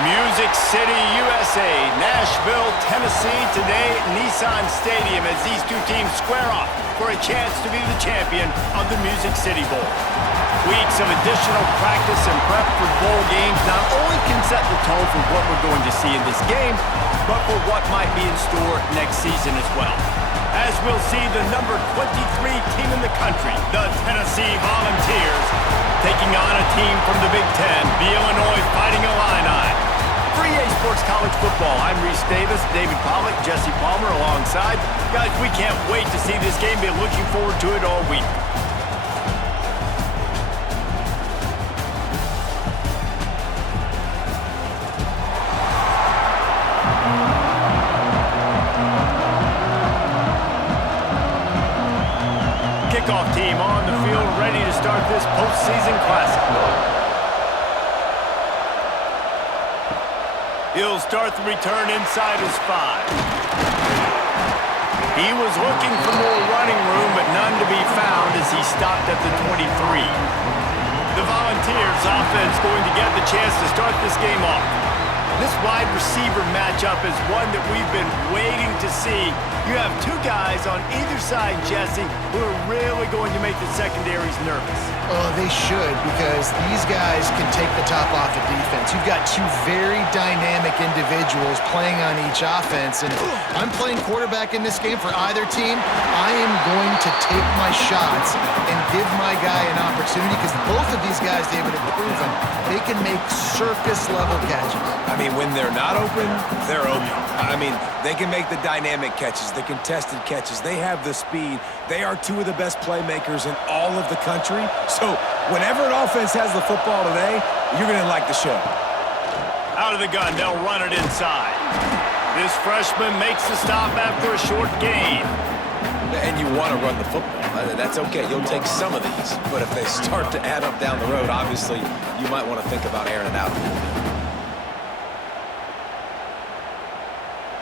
Music City, USA, Nashville, Tennessee, today at Nissan Stadium as these two teams square off for a chance to be the champion of the Music City Bowl. Weeks of additional practice and prep for bowl games not only can set the tone for what we're going to see in this game, but for what might be in store next season as well. As we'll see the number 23 team in the country, the Tennessee Volunteers, taking on a team from the Big Ten, the Illinois Fighting Illini. For EA Sports College Football, I'm Reese Davis, David Pollack, Jesse Palmer alongside. Guys, we can't wait to see this game. Been looking forward to it all week. Kickoff team on the field, ready to start this postseason classic. He'll start the return inside his 5. He was looking for more running room, but none to be found as he stopped at the 23. The Volunteers offense going to get the chance to start this game off. This wide receiver matchup is one that we've been waiting to see. You have two guys on either side, Jesse, who are really going to make the secondaries nervous. Oh, they should, because these guys can take the top off the defense. You've got two very dynamic individuals playing on each offense, and I'm playing quarterback in this game for either team. I am going to take my shots and give my guy an opportunity, because both of these guys, David, have proven they can make circus-level catches. I mean, when they're not open, they're open. I mean, they can make the dynamic catches, the contested catches. They have the speed. They are two of the best playmakers in all of the country. So whenever an offense has the football today, you're going to like the show. Out of the gun, they'll run it inside. This freshman makes the stop after a short gain. And you want to run the football. That's okay. You'll take some of these. But if they start to add up down the road, obviously, you might want to think about airing it out a little bit.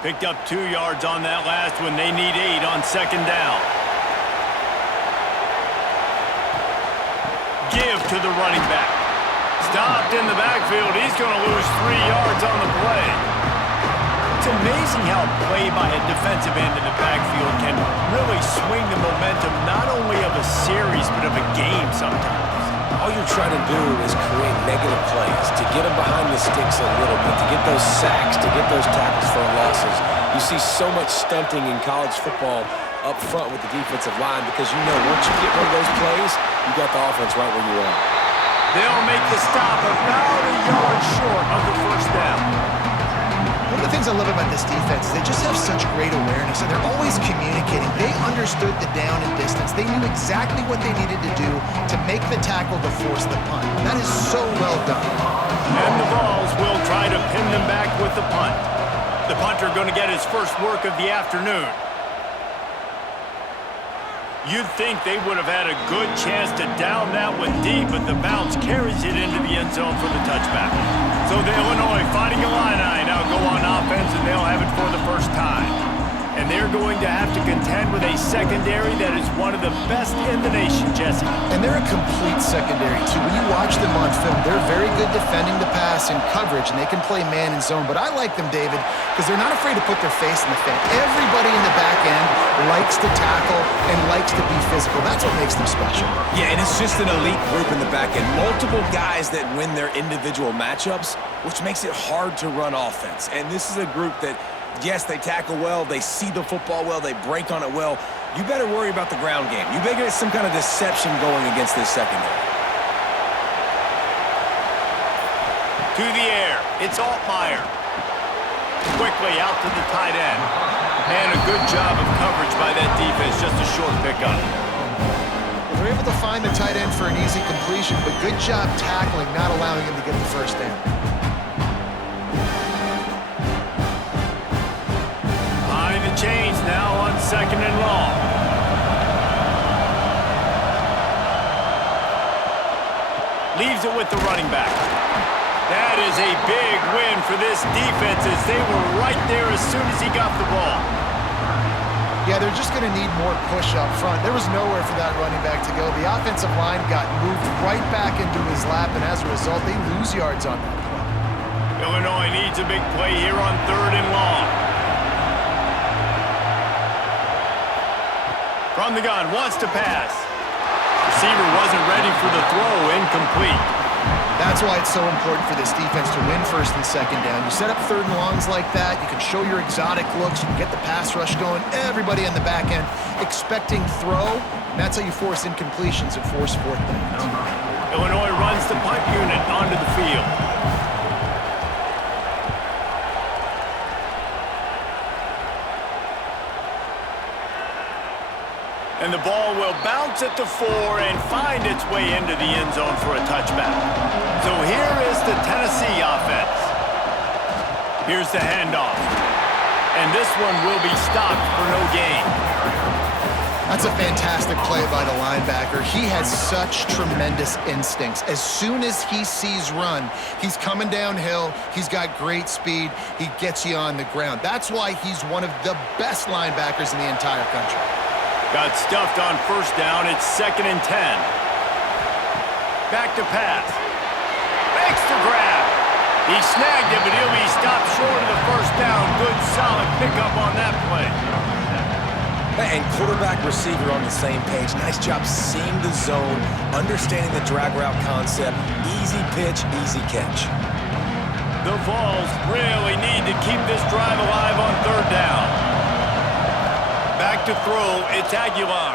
Picked up 2 yards on that last one. They need 8 on second down. Give to the running back. Stopped in the backfield. He's going to lose 3 yards on the play. It's amazing how play by a defensive end in the backfield can really swing the momentum not only of a series but of a game sometimes. All you're trying to do is create negative plays, to get them behind the sticks a little bit, to get those sacks, to get those tackles for losses. You see so much stunting in college football up front with the defensive line because you know once you get one of those plays, you got the offense right where you want. They'll make the stop about a yard short of the first down. One of the things I love about this defense is they just have such great awareness, and they're always communicating. They understood the down and distance. They knew exactly what they needed to do to make the tackle to force the punt. That is so well done. And the Vols will try to pin them back with the punt. The punter going to get his first work of the afternoon. You'd think they would have had a good chance to down that one deep, but the bounce carries it into the end zone for the touchback. So the Illinois Fighting Illini now go on offense, and they'll have it for the first time. And they're going to have to contend with a secondary that is one of the best in the nation, Jesse. And they're a complete secondary, too. When you watch them on film, they're very good defending the pass and coverage, and they can play man and zone. But I like them, David, because they're not afraid to put their face in the fan. Everybody in the back end likes to tackle and likes to be physical. That's what makes them special. Yeah, and it's just an elite group in the back end. Multiple guys that win their individual matchups, which makes it hard to run offense. And this is a group that, yes, they tackle well, they see the football well, they break on it well. You better worry about the ground game. You better get some kind of deception going against this secondary. To the air, it's Altmaier. Quickly out to the tight end. And a good job of coverage by that defense, just a short pickup. They're able to find the tight end for an easy completion, but good job tackling, not allowing him to get the first down. Behind the chains now on second and long. Leaves it with the running back. That is a big win for this defense as they were right there as soon as he got the ball. Yeah, they're just going to need more push up front. There was nowhere for that running back to go. The offensive line got moved right back into his lap, and as a result, they lose yards on that play. Illinois needs a big play here on 3rd and long. From the gun, wants to pass. Receiver wasn't ready for the throw, incomplete. That's why it's so important for this defense to win 1st and 2nd down. You set up 3rd and longs like that, you can show your exotic looks, you can get the pass rush going, everybody on the back end expecting throw, and that's how you force incompletions and force 4th downs. Illinois runs the punt unit onto the field. And the ball will bounce at the 4 and find its way into the end zone for a touchback. So here is the Tennessee offense. Here's the handoff. And this one will be stopped for no gain. That's a fantastic play by the linebacker. He has such tremendous instincts. As soon as he sees run, he's coming downhill. He's got great speed. He gets you on the ground. That's why he's one of the best linebackers in the entire country. Got stuffed on 1st down. It's 2nd and 10. Back to pass. Makes the grab. He snagged it, but he'll be stopped short of the 1st down. Good, solid pickup on that play. And quarterback, receiver on the same page. Nice job seeing the zone, understanding the drag route concept. Easy pitch, easy catch. The Vols really need to keep this drive alive on 3rd down. Back to throw, it's Aguilar.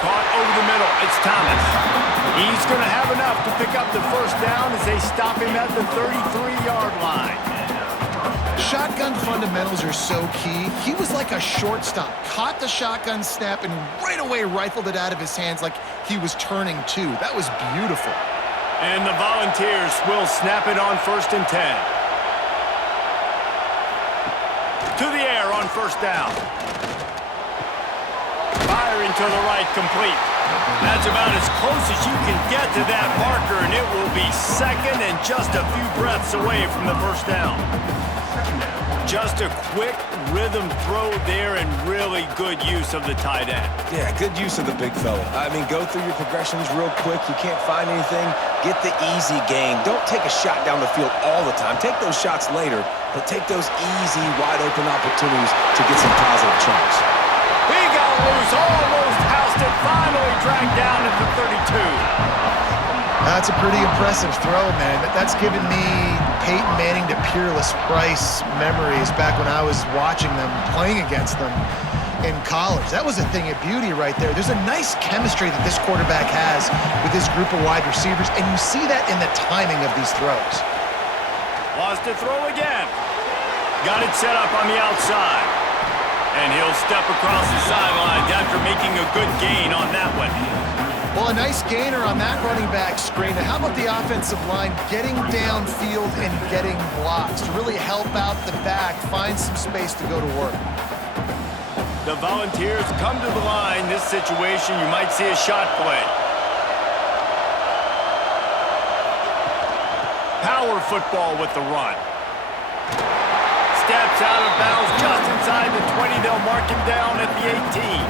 Caught over the middle, it's Thomas. He's going to have enough to pick up the 1st down as they stop him at the 33-yard line. Shotgun fundamentals are so key. He was like a shortstop, caught the shotgun snap and right away rifled it out of his hands like he was turning 2. That was beautiful. And the Volunteers will snap it on 1st and 10. To the air on 1st down. Firing to the right, complete. That's about as close as you can get to that marker, and it will be 2nd and just a few breaths away from the 1st down. Just a quick rhythm throw there and really good use of the tight end. Yeah, good use of the big fella. I mean, go through your progressions real quick. You can't find anything. Get the easy gain. Don't take a shot down the field all the time. Take those shots later, but take those easy, wide-open opportunities to get some positive chunks. He got loose, almost housed it, finally dragged down at the 32. That's a pretty impressive throw, man. That's given me Peyton Manning to Peerless Price memories back when I was watching them, playing against them in college. That was a thing of beauty right there. There's a nice chemistry that this quarterback has with this group of wide receivers, and you see that in the timing of these throws. Lost a throw again. Got it set up on the outside. And he'll step across the sidelines after making a good gain on that one. Well, a nice gainer on that running back screen. And how about the offensive line getting downfield and getting blocks to really help out the back, find some space to go to work? The Volunteers come to the line. This situation, you might see a shot play. Power football with the run. Steps out of bounds just inside the 20. They'll mark him down at the 18.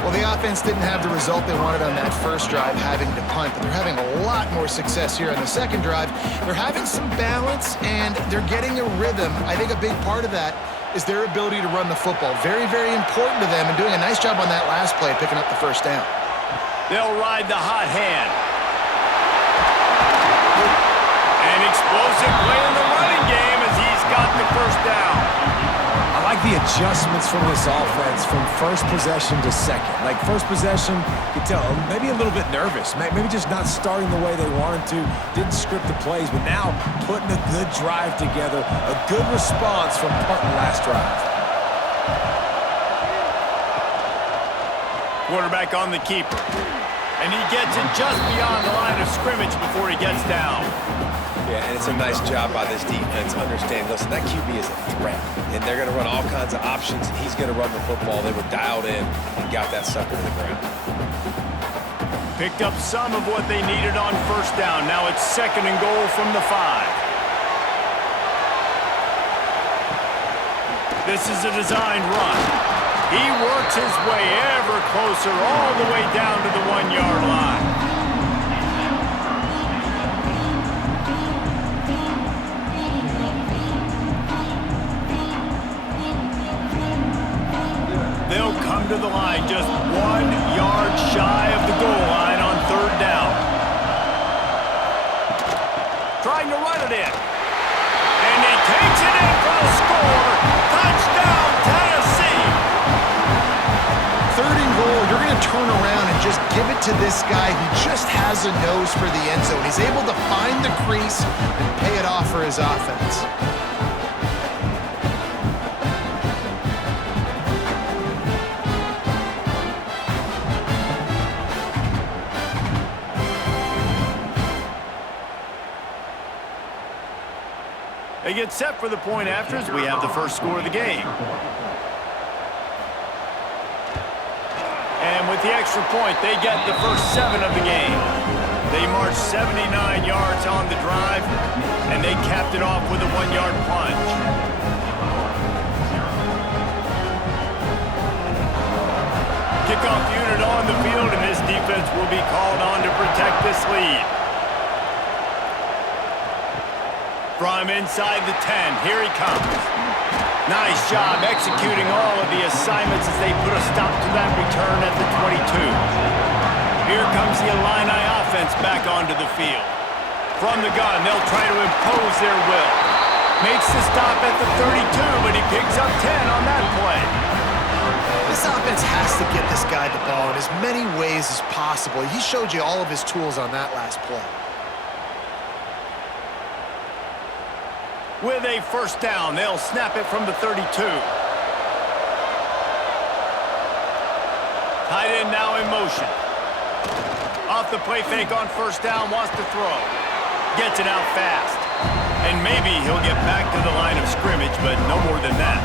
Well, the offense didn't have the result they wanted on that 1st drive, having to punt, but they're having a lot more success here on the 2nd drive. They're having some balance, and they're getting a rhythm. I think a big part of that is their ability to run the football. Very, very important to them, and doing a nice job on that last play, picking up the 1st down. They'll ride the hot hand. An explosive play in the running game as he's got the 1st down. I like the adjustments from this offense from 1st possession to 2nd. Like 1st possession, you can tell maybe a little bit nervous, maybe just not starting the way they wanted to, didn't script the plays, but now putting a good drive together, a good response from punting last drive. Quarterback on the keeper. And he gets it just beyond the line of scrimmage before he gets down. Yeah, and it's a nice job by this defense. Understand, listen, that QB is a threat, and they're going to run all kinds of options, and he's going to run the football. They were dialed in and got that sucker to the ground. Picked up some of what they needed on 1st down. Now it's 2nd and goal from the 5. This is a designed run. He works his way ever closer all the way down to the 1-yard line. shy of the goal line on third down. Trying to run it in. And he takes it in for the score. Touchdown, Tennessee. Third and goal, you're going to turn around and just give it to this guy who just has a nose for the end zone. He's able to find the crease and pay it off for his offense. They get set for the point after as we have the first score of the game. And with the extra point, they get the first 7 of the game. They marched 79 yards on the drive, and they capped it off with a 1-yard plunge. Kickoff unit on the field, and this defense will be called on to protect this lead. From inside the 10, here he comes. Nice job executing all of the assignments as they put a stop to that return at the 22. Here comes the Illini offense back onto the field. From the gun, they'll try to impose their will. Makes the stop at the 32, but he picks up 10 on that play. This offense has to get this guy the ball in as many ways as possible. He showed you all of his tools on that last play. With a first down, they'll snap it from the 32. Tight end now in motion. Off the play fake on first down, wants to throw. Gets it out fast. And maybe he'll get back to the line of scrimmage, but no more than that.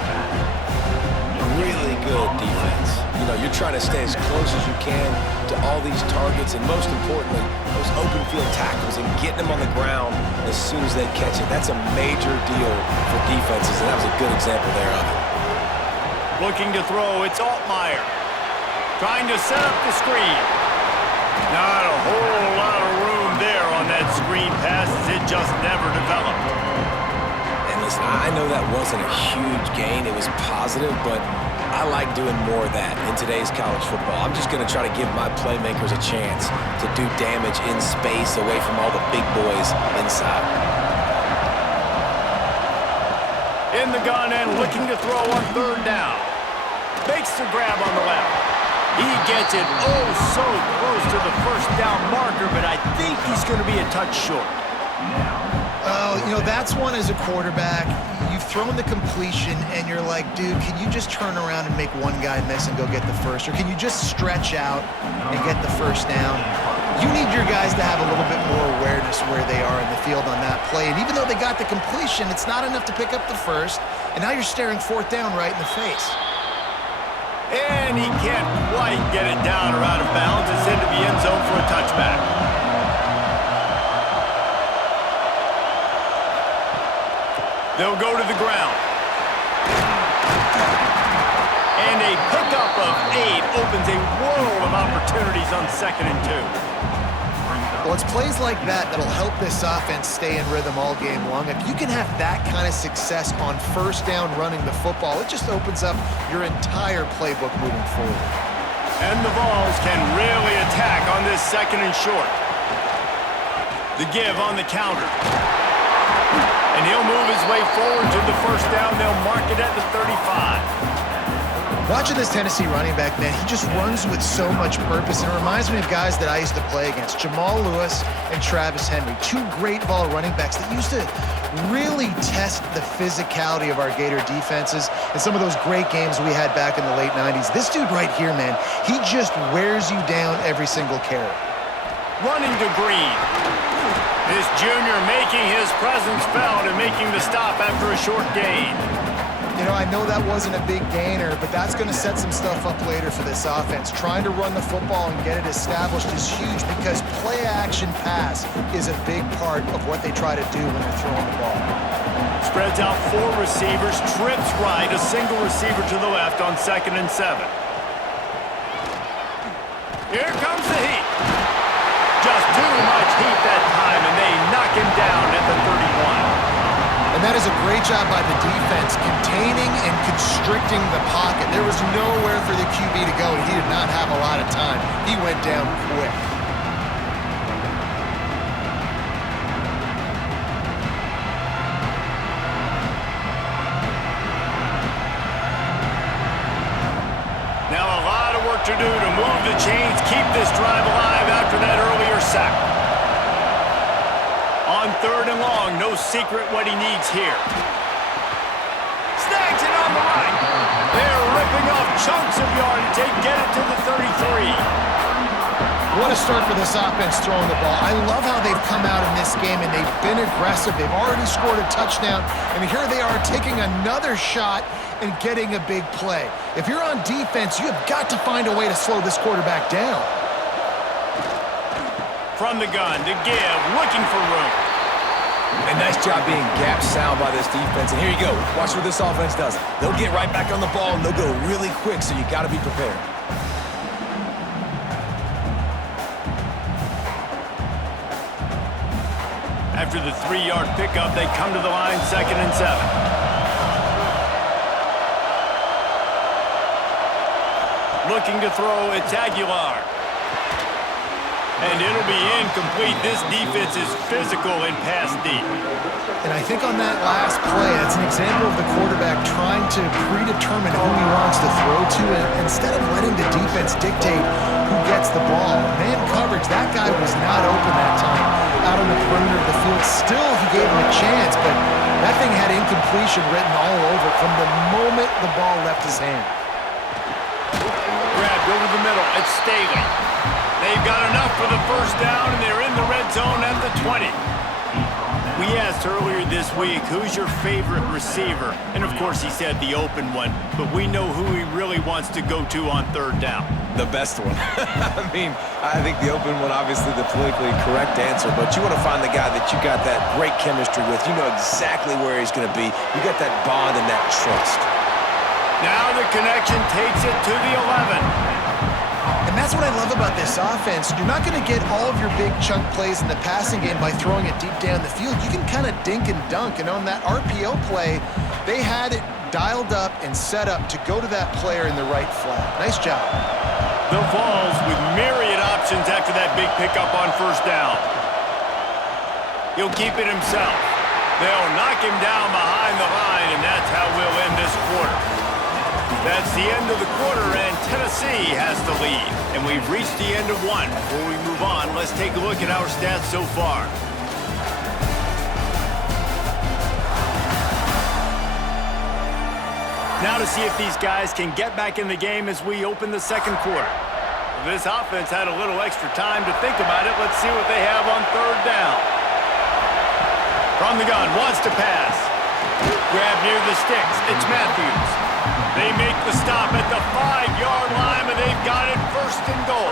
Really good defense. You know, you're trying to stay as close as you can to all these targets, and most importantly, those open field tackles and getting them on the ground as soon as they catch it. That's a major deal for defenses, and that was a good example there of it. Looking to throw, it's Altmaier. Trying to set up the screen. Not a whole lot of room there on that screen pass as it just never developed. And listen, I know that wasn't a huge gain. It was positive, but I like doing more of that in today's college football. I'm just going to try to give my playmakers a chance to do damage in space away from all the big boys inside. In the gun and looking to throw on third down. Makes the grab on the left. He gets it oh so close to the first down marker, but I think he's going to be a touch short. Oh, you know, that's one as a quarterback. You've thrown the completion, and you're like, dude, can you just turn around and make one guy miss and go get the first? Or can you just stretch out and get the first down? You need your guys to have a little bit more awareness where they are in the field on that play. And even though they got the completion, it's not enough to pick up the first. And now you're staring fourth down right in the face. And he can't quite get it down or out of bounds. It's into the end zone for a touchback. They'll go to the ground. And a pickup of 8 opens a world of opportunities on 2nd and 2. Well, it's plays like that that'll help this offense stay in rhythm all game long. If you can have that kind of success on first down running the football, it just opens up your entire playbook moving forward. And the Vols can really attack on this 2nd and short. The give on the counter. And he'll move his way forward to the first down. They'll mark it at the 35. Watching this Tennessee running back, man, he just runs with so much purpose. And it reminds me of guys that I used to play against, Jamal Lewis and Travis Henry, 2 great ball running backs that used to really test the physicality of our Gator defenses and some of those great games we had back in the late 90s. This dude right here, man, he just wears you down every single carry. Running to Green. This junior making his presence felt and making the stop after a short gain. You know, I know that wasn't a big gainer, but that's going to set some stuff up later for this offense. Trying to run the football and get it established is huge because play-action pass is a big part of what they try to do when they're throwing the ball. Spreads out 4 receivers, trips right, a single receiver to the left on 2nd and 7. Here comes the heat. Just too much heat that time, and they knock him down at the 31. And And that is a great job by the defense, containing and constricting the pocket. There was nowhere for the QB to go, and he did not have a lot of time. He went down quick. Now a lot of work to do to move the chains, keep this drive alive after that earlier sack. On 3rd and long, no secret what he needs here. Snags it on the right. They're ripping off chunks of yardage. They get it to the 33. What a start for this offense throwing the ball. I love how they've come out in this game, and they've been aggressive. They've already scored a touchdown, and here they are taking another shot and getting a big play. If you're on defense, you have got to find a way to slow this quarterback down. From the gun to give, looking for room. A nice job being gap sound by this defense. And here you go. Watch what this offense does. They'll get right back on the ball, and they'll go really quick, so you got to be prepared. After the 3-yard pickup, they come to the line, 2nd and 7. Looking to throw, it's Aguilar. And it'll be incomplete. This defense is physical and pass deep. And I think on that last play, it's an example of the quarterback trying to predetermine who he wants to throw to, and instead of letting the defense dictate who gets the ball. Man coverage, that guy was not open that time out on the perimeter of the field. Still, he gave him a chance, but that thing had incompletion written all over it from the moment the ball left his hand. Grabbed over the middle. It's Staley. They've got enough for the 1st down, and they're in the red zone at the 20. We asked earlier this week, who's your favorite receiver? And, of course, he said the open one, but we know who he really wants to go to on 3rd down. The best one. I mean, I think the open one, obviously the politically correct answer, but you want to find the guy that you got that great chemistry with. You know exactly where he's going to be. You got that bond and that trust. Now the connection takes it to the 11. And that's what I love about this offense. You're not going to get all of your big chunk plays in the passing game by throwing it deep down the field. You can kind of dink and dunk. And on that RPO play, they had it dialed up and set up to go to that player in the right flat. Nice job. The Vols with myriad options after that big pickup on 1st down. He'll keep it himself. They'll knock him down behind the line, and that's how we'll end this quarter. That's the end of the quarter, and Tennessee has the lead. And we've reached the end of one. Before we move on, let's take a look at our stats so far. Now to see if these guys can get back in the game as we open the 2nd quarter. This offense had a little extra time to think about it. Let's see what they have on 3rd down. From the gun, wants to pass. Grab near the sticks. It's Matthews. They make the stop at the 5-yard line, and they've got it 1st and goal.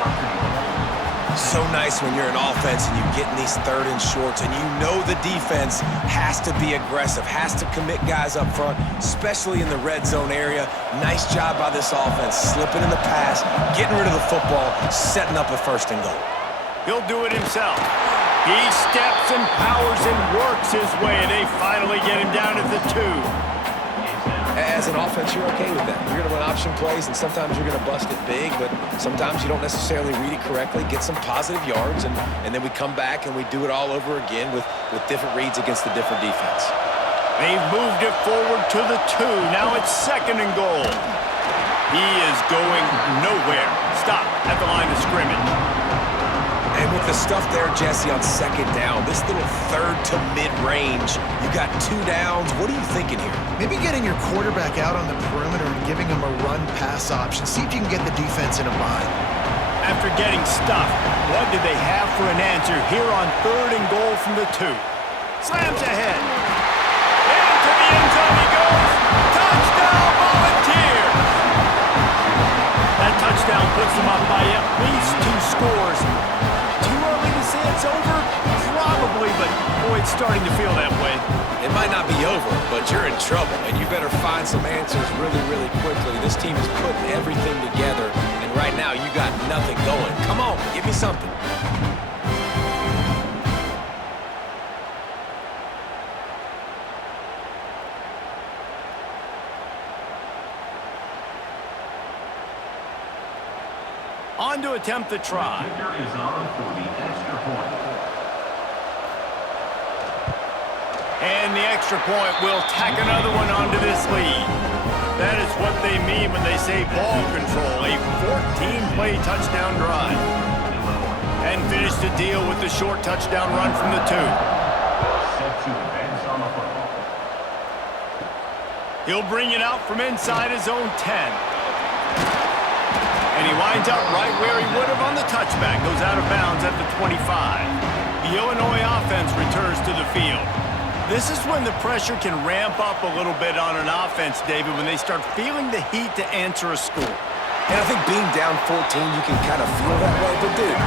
So nice when you're an offense and you get in these 3rd and shorts, and you know the defense has to be aggressive, has to commit guys up front, especially in the red zone area. Nice job by this offense, slipping in the pass, getting rid of the football, setting up a 1st and goal. He'll do it himself. He steps and powers and works his way. They finally get him down at the 2. As an offense, you're okay with that. You're going to run option plays, and sometimes you're going to bust it big, but sometimes you don't necessarily read it correctly, get some positive yards, and then we come back and we do it all over again with different reads against the different defense. They've moved it forward to the 2. Now it's 2nd and goal. He is going nowhere. Stop at the line of scrimmage. And with the stuff there, Jesse, on 2nd down, this little 3rd to mid-range, you got 2 downs. What are you thinking here? Maybe getting your quarterback out on the perimeter and giving him a run-pass option. See if you can get the defense in a bind. After getting stuffed, what do they have for an answer here on 3rd and goal from the 2? Slams ahead. Into the end zone he goes. Touchdown, Volunteers! That touchdown puts them up by at least 2 scores. Too early to say it's over? Probably, but boy, it's starting to feel that way. It might not be over, but you're in trouble, and you better find some answers really, really quickly. This team is putting everything together, and right now you got nothing going. Come on, give me something. On to attempt the try. Is on for the extra point. And the extra point will tack another one onto this lead. That is what they mean when they say ball control, a 14-play touchdown drive. And finish the deal with the short touchdown run from the 2. Set to advance on the football. He'll bring it out from inside his own 10. And he winds up right where he would have on the touchback. Goes out of bounds at the 25. The Illinois offense returns to the field. This is when the pressure can ramp up a little bit on an offense, David, when they start feeling the heat to answer a score. And I think being down 14, you can kind of feel that way. But, dude,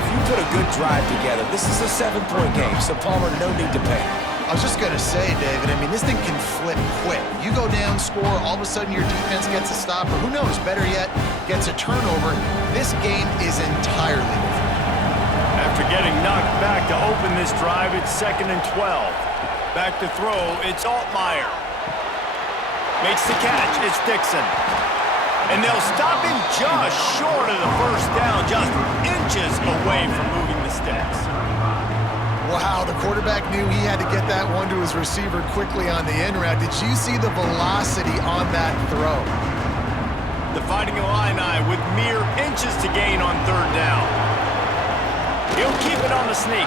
if you put a good drive together, this is a 7-point game, so Palmer, no need to panic. I was just going to say, David, I mean, this thing can flip quick. You go down, score, all of a sudden your defense gets a stop, or who knows, better yet, gets a turnover. This game is entirely different. After getting knocked back to open this drive, it's 2nd and 12. Back to throw, it's Altmaier. Makes the catch, it's Dixon. And they'll stop him just short of the first down, just inches away from moving the sticks. Wow, the quarterback knew he had to get that one to his receiver quickly on the in route. Did you see the velocity on that throw? The Fighting Illini with mere inches to gain on 3rd down. He'll keep it on the sneak.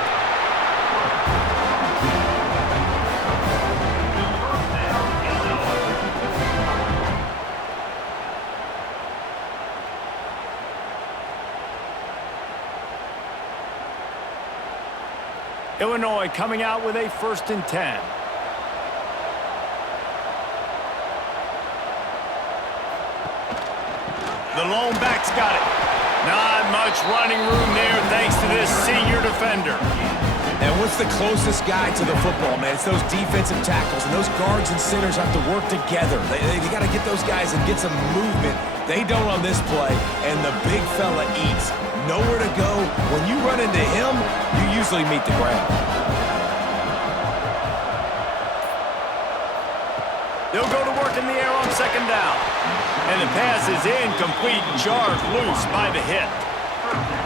Illinois coming out with a 1st and 10. The lone back's got it. Not much running room there thanks to this senior defender. And what's the closest guy to the football, man? It's those defensive tackles, and those guards and centers have to work together. They got to get those guys and get some movement. They don't on this play, and the big fella eats. Nowhere to go. When you run into him, you usually meet the ground. They'll go to work in the air on 2nd down. And the pass is incomplete, jarred loose by the hit.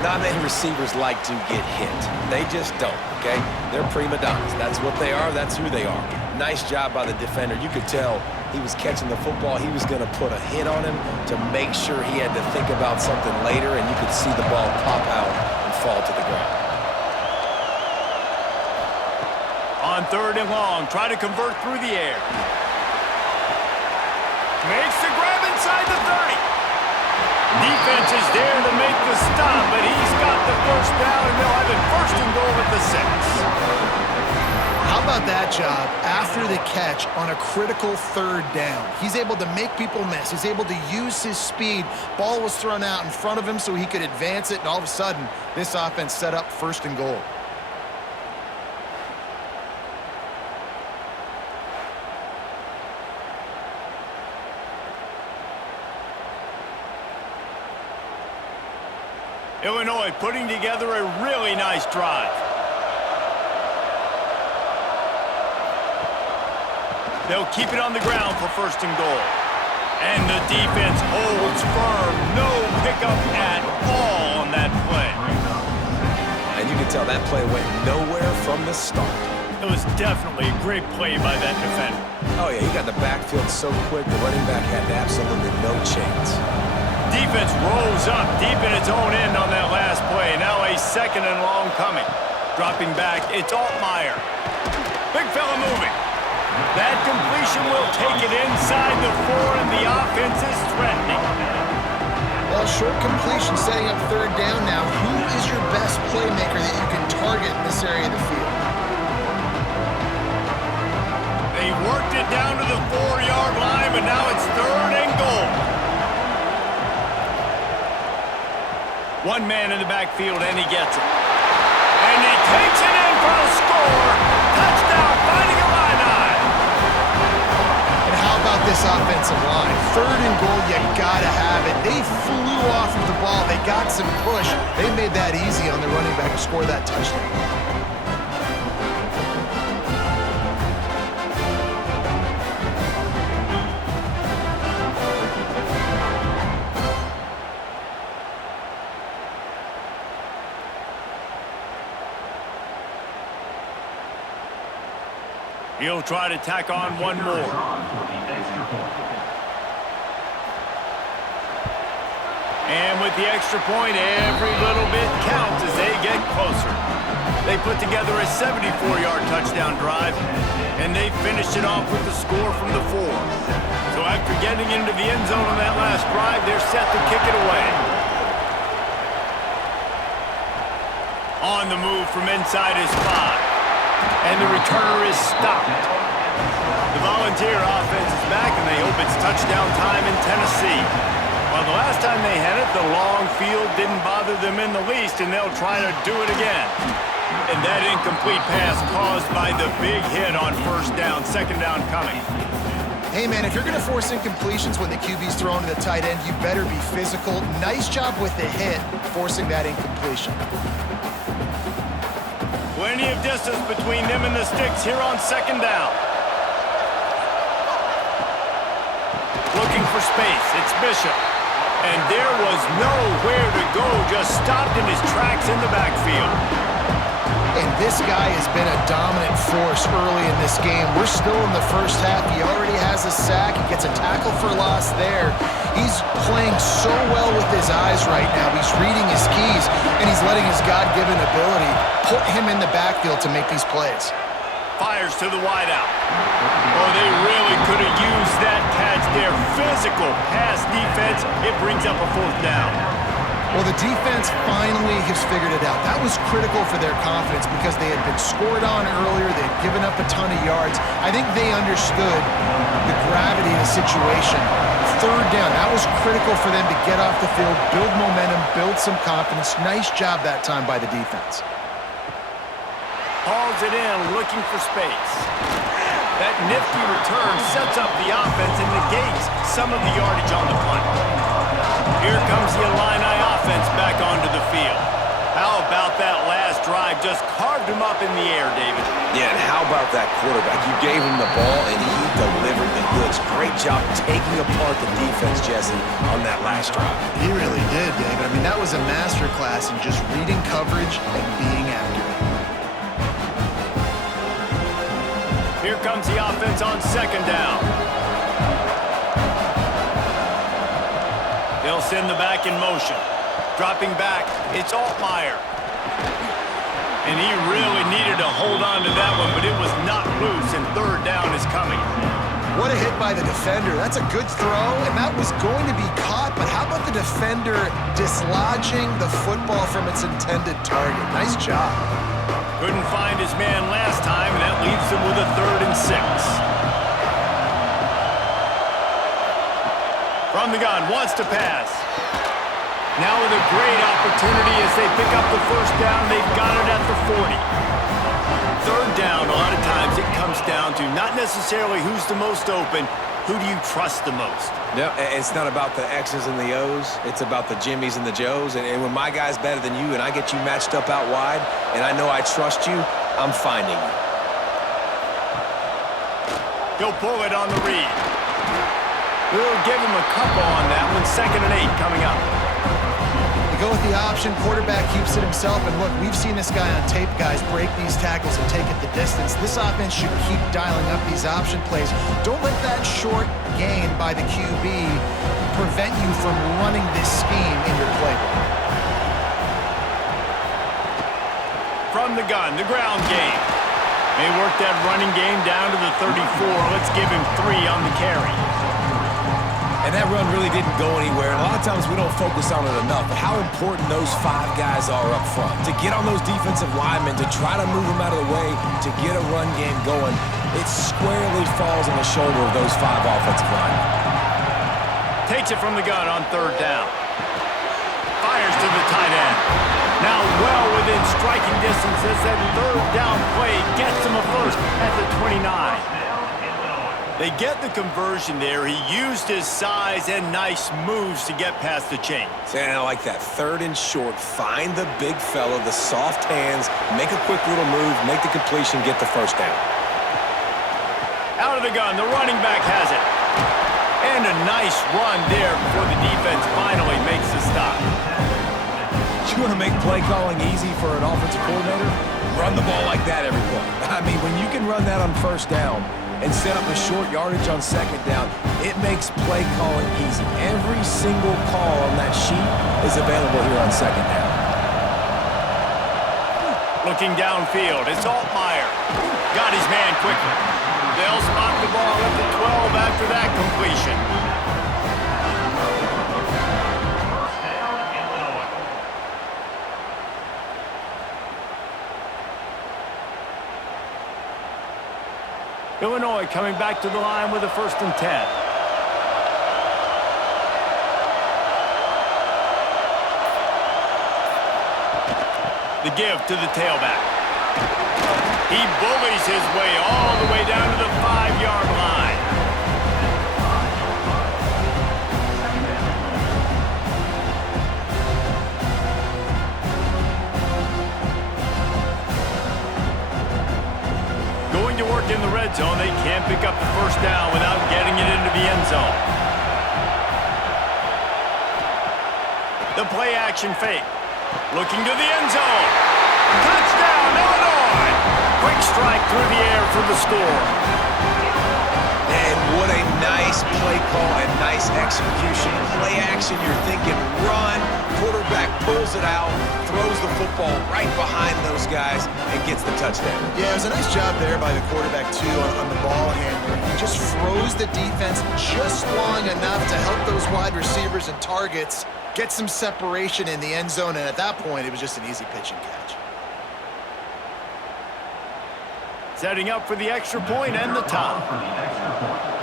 Not many receivers like to get hit. They just don't, okay? They're prima donnas. That's what they are. That's who they are. Nice job by the defender. You could tell he was catching the football. He was going to put a hit on him to make sure he had to think about something later, and you could see the ball pop out and fall to the ground. On 3rd and long, try to convert through the air. Makes the grab inside the 30. Defense is there to make the stop, but he's got the 1st down, and they'll have it 1st and goal at the 6. How about that job after the catch on a critical 3rd down? He's able to make people miss. He's able to use his speed. Ball was thrown out in front of him so he could advance it, and all of a sudden, this offense set up 1st and goal. Illinois putting together a really nice drive. They'll keep it on the ground for 1st and goal. And the defense holds firm. No pickup at all on that play. And you can tell that play went nowhere from the start. It was definitely a great play by that defender. Oh, yeah, he got the backfield so quick, the running back had absolutely no chance. Defense rolls up deep in its own end on that last play. Now a 2nd and long coming. Dropping back, it's Altmaier. Big fella moving. That completion will take it inside the 4, and the offense is threatening. Well, short completion setting up 3rd down now. Who is your best playmaker that you can target in this area of the field? They worked it down to the 4-yard line, but now it's 3rd and goal. One man in the backfield, and he gets it. And he takes it in for a score. Touchdown, Fighting Illini. And how about this offensive line? 3rd and goal, you gotta have it. They flew off of the ball. They got some push. They made that easy on the running back to score that touchdown. He'll try to tack on one more. And with the extra point, every little bit counts as they get closer. They put together a 74-yard touchdown drive, and they finished it off with the score from the 4. So after getting into the end zone on that last drive, they're set to kick it away. On the move from inside his 5. And the returner is stopped. The Volunteer offense is back, and they hope it's touchdown time in Tennessee. Well, the last time they had it, the long field didn't bother them in the least, and they'll try to do it again. And that incomplete pass caused by the big hit on first down, second down coming. Hey, man, if you're going to force incompletions when the QB's thrown to the tight end, you better be physical. Nice job with the hit, forcing that incompletion. Plenty of distance between them and the sticks here on second down. Looking for space, it's Bishop. And there was nowhere to go, just stopped in his tracks in the backfield. And this guy has been a dominant force early in this game. We're still in the first half. He already has a sack. He gets a tackle for loss there. He's playing so well with his eyes right now. He's reading his keys, and he's letting his God-given ability put him in the backfield to make these plays. Fires to the wideout. Oh, they really could have used that catch there. Physical pass defense. It brings up a fourth down. Well, the defense finally has figured it out. That was critical for their confidence because they had been scored on earlier. They had given up a ton of yards. I think they understood the gravity of the situation. Third down, that was critical for them to get off the field, build momentum, build some confidence. Nice job that time by the defense. Hauls it in, looking for space. That nifty return sets up the offense and negates some of the yardage on the punt. Here comes the Illini offense back onto the field. How about that last drive? Just carved him up in the air, David. Yeah, and how about that quarterback? You gave him the ball, and he delivered the goods. Great job taking apart the defense, Jesse, on that last drive. He really did, David. I mean, that was a masterclass in just reading coverage and being accurate. Here comes the offense on second down. They'll send the back in motion. Dropping back, it's Altmaier. And he really needed to hold on to that one, but it was not loose, and third down is coming. What a hit by the defender. That's a good throw, and that was going to be caught, but how about the defender dislodging the football from its intended target? Nice job. Couldn't find his man last time, and that leaves him with a 3rd and 6. From the gun, wants to pass. Now with a great opportunity as they pick up the first down, they've got it at the 40. Third down, a lot of times it comes down to not necessarily who's the most open, who do you trust the most? No, it's not about the X's and the O's. It's about the Jimmies and the Joes. And when my guy's better than you and I get you matched up out wide and I know I trust you, I'm finding you. He'll pull it on the read. We'll give him a couple on that one. 2nd and 8 coming up. They go with the option. Quarterback keeps it himself. And look, we've seen this guy on tape, guys, break these tackles and take it the distance. This offense should keep dialing up these option plays. Don't let that short gain by the QB prevent you from running this scheme in your playbook. From the gun, the ground game. They work that running game down to the 34. Let's give him 3 on the carry. And that run really didn't go anywhere. And a lot of times we don't focus on it enough, but how important those 5 guys are up front. To get on those defensive linemen, to try to move them out of the way, to get a run game going, it squarely falls on the shoulder of those 5 offensive linemen. Takes it from the gun on 3rd down. Fires to the tight end. Now well within striking distance as that 3rd down play gets him a first at the 29. They get the conversion there. He used his size and nice moves to get past the chains. And I like that 3rd and short. Find the big fella, the soft hands, make a quick little move, make the completion, get the first down. Out of the gun, the running back has it. And a nice run there before the defense finally makes the stop. You want to make play calling easy for an offensive coordinator? Run the ball like that every play. I mean, when you can run that on first down and set up a short yardage on second down, it makes play calling easy. Every single call on that sheet is available here on second down. Looking downfield, it's Altmaier. Got his man quickly. They'll spot the ball at the 12 after that completion. First down, Illinois. Illinois coming back to the line with a 1st and 10. The give to the tailback. He bullies his way all the way down to the 5-yard line. Going to work in the red zone, they can't pick up the 1st down without getting it into the end zone. The play action fake. Looking to the end zone. Touchdown, Illinois! Quick strike through the air for the score. And what a nice play call and nice execution. Play action, you're thinking run. Quarterback pulls it out, throws the football right behind those guys, and gets the touchdown. Yeah, it was a nice job there by the quarterback, too, on the ball handling. He just froze the defense just long enough to help those wide receivers and targets get some separation in the end zone, and at that point, it was just an easy pitch and catch. Setting up for the extra point and the tie. For the extra point.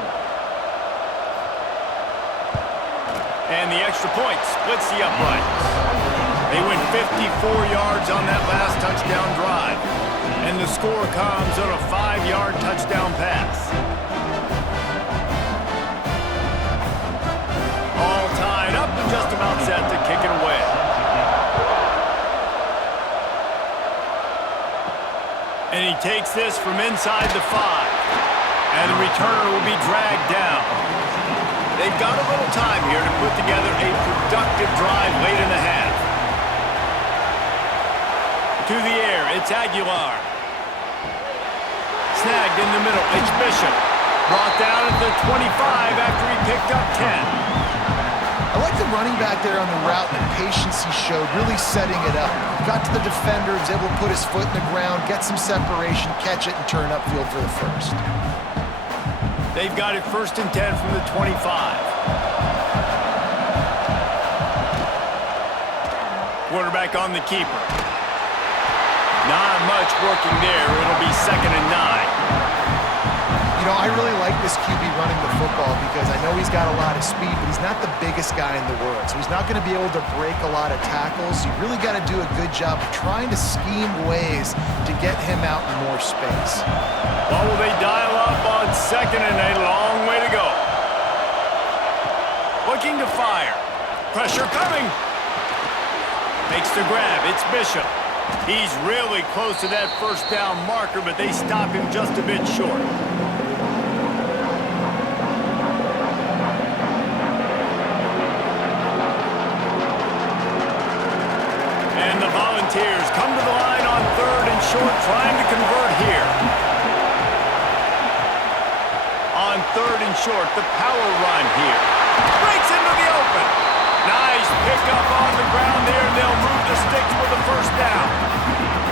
And the extra point splits the uprights. They went 54 yards on that last touchdown drive. And the score comes on a 5-yard touchdown pass. All tied up and just about set to kick it away. And he takes this from inside the 5. And the returner will be dragged down. They've got a little time here to put together a productive drive late in the half. To the air, it's Aguilar. Snagged in the middle, it's Bishop. Brought down at the 25 after he picked up 10. I like the running back there on the route and the patience he showed, really setting it up. Got to the defender, was able to put his foot in the ground, get some separation, catch it, and turn upfield for the first. They've got it 1st and 10 from the 25. Quarterback on the keeper. Not much working there. It'll be 2nd and 9. You know, I really like this QB running the football because I know he's got a lot of speed, but he's not the biggest guy in the world. So he's not going to be able to break a lot of tackles. You really got to do a good job of trying to scheme ways to get him out in more space. Well, will they dial up on 2nd and a long way to go? Looking to fire. Pressure coming. Makes the grab. It's Bishop. He's really close to that 1st down marker, but they stop him just a bit short. And the Volunteers come to the line on 3rd and short, trying to convert here. On 3rd and short, the power run here. Breaks into the open. Nice pickup on the ground there, and they'll move the sticks for the 1st down.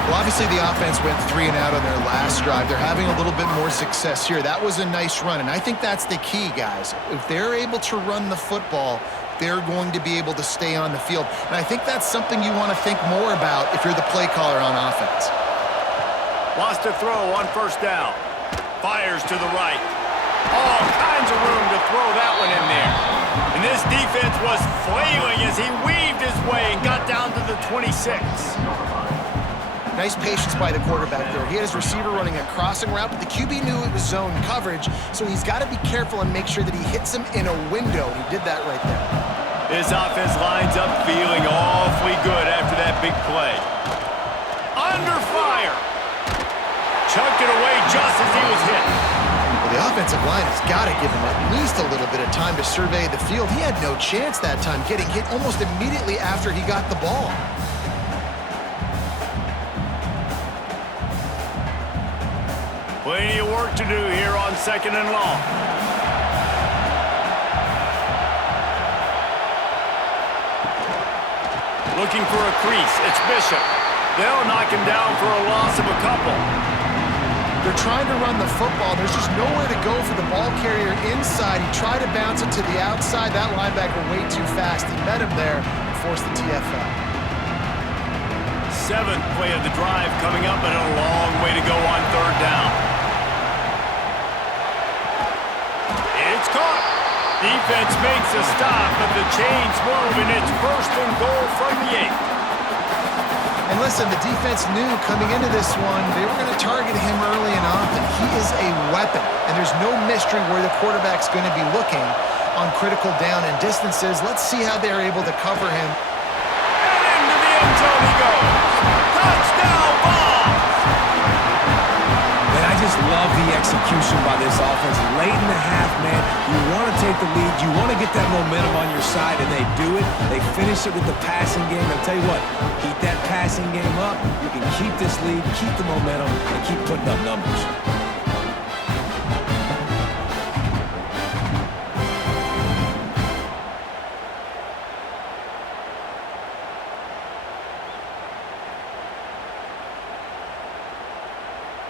Well, obviously the offense went 3 and out on their last drive. They're having a little bit more success here. That was a nice run, and I think that's the key, guys. If they're able to run the football, they're going to be able to stay on the field. And I think that's something you want to think more about if you're the play caller on offense. Wants to throw on 1st down. Fires to the right. All kinds of room to throw that one in there. And this defense was flailing as he weaved his way and got down to the 26. Nice patience by the quarterback there. He had his receiver running a crossing route, but the QB knew it was zone coverage, so he's got to be careful and make sure that he hits him in a window. He did that right there. This offense lines up feeling awfully good after that big play. Under fire. Chucked it away just as he was hit. Well, the offensive line has got to give him at least a little bit of time to survey the field. He had no chance that time, getting hit almost immediately after he got the ball. Plenty of work to do here on 2nd and long. Looking for a crease. It's Bishop. They'll knock him down for a loss of a couple. They're trying to run the football. There's just nowhere to go for the ball carrier inside. He tried to bounce it to the outside. That linebacker way too fast. He met him there and forced the TFL. 7th play of the drive coming up, and a long way to go on 3rd down. It's caught. Defense makes a stop, but the chains move, and it's 1st and goal from the 8th. And listen, the defense knew coming into this one, they were going to target him early and often. He is a weapon, and there's no mystery where the quarterback's going to be looking on critical down and distances. Let's see how they're able to cover him. And into the end zone he goes. Touchdown ball! Man, I just love the execution by this offense. Late in the half, man, you want to take the lead. You want to get that momentum on your side, and they do it. They finish it with the passing game. I'll tell you what, keep that passing game up. You can keep this lead, keep the momentum, and keep putting up numbers.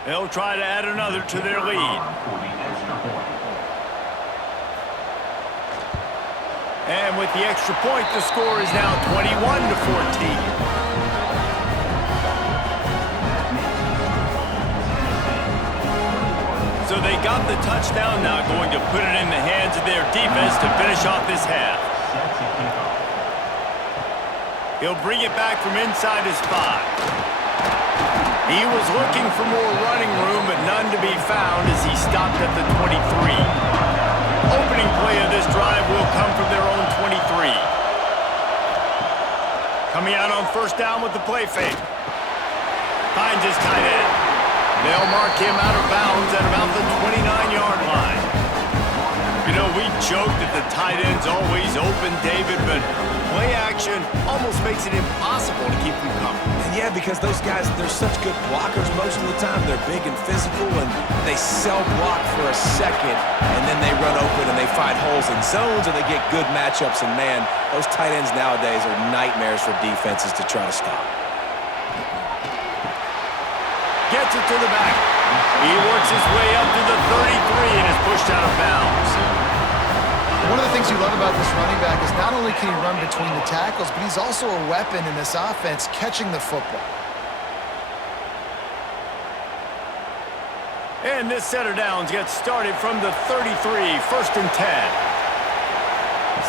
They'll try to add another to their lead. For the extra point. And with the extra point, the score is now 21-14. So they got the touchdown, now going to put it in the hands of their defense to finish off this half. He'll bring it back from inside his 5. He was looking for more running room, but none to be found as he stopped at the 23. Opening play of this drive will come from their own 23. Coming out on 1st down with the play fake. Finds his tight end. They'll mark him out of bounds at about the 29-yard line. You know, we joke that the tight end's always open, David, but play action almost makes it impossible to keep them coming. And yeah, because those guys, they're such good blockers most of the time. They're big and physical, and they cell block for a second, and then they run open and they find holes in zones, and they get good matchups. And man, those tight ends nowadays are nightmares for defenses to try to stop. Gets it to the back. He works his way up to the 33 and is pushed out of bounds. One of the things you love about this running back is not only can he run between the tackles, but he's also a weapon in this offense catching the football. And this set of downs gets started from the 33, 1st and 10.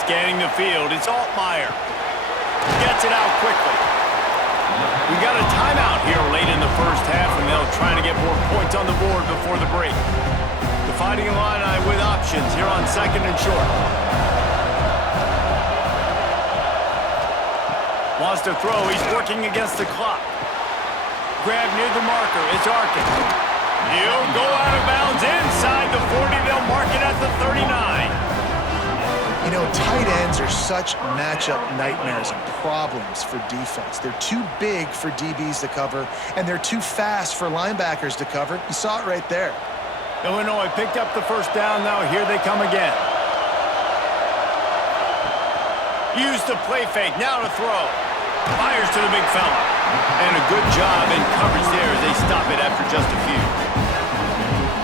Scanning the field, it's Altmaier. Gets it out quickly. We got a timeout here late in the 1st half, and they'll try to get more points on the board before the break. The Fighting Illini with options here on 2nd and short. Wants to throw. He's working against the clock. Grab near the marker. It's Arkin. He'll go out of bounds inside the 40. They'll mark it at the 39. You know, tight ends are such matchup nightmares and problems for defense. They're too big for DBs to cover, and they're too fast for linebackers to cover. You saw it right there. Illinois picked up the 1st down. Now here they come again. Used the play fake. Now to throw. Fires to the big fella. And a good job in coverage there as they stop it after just a few.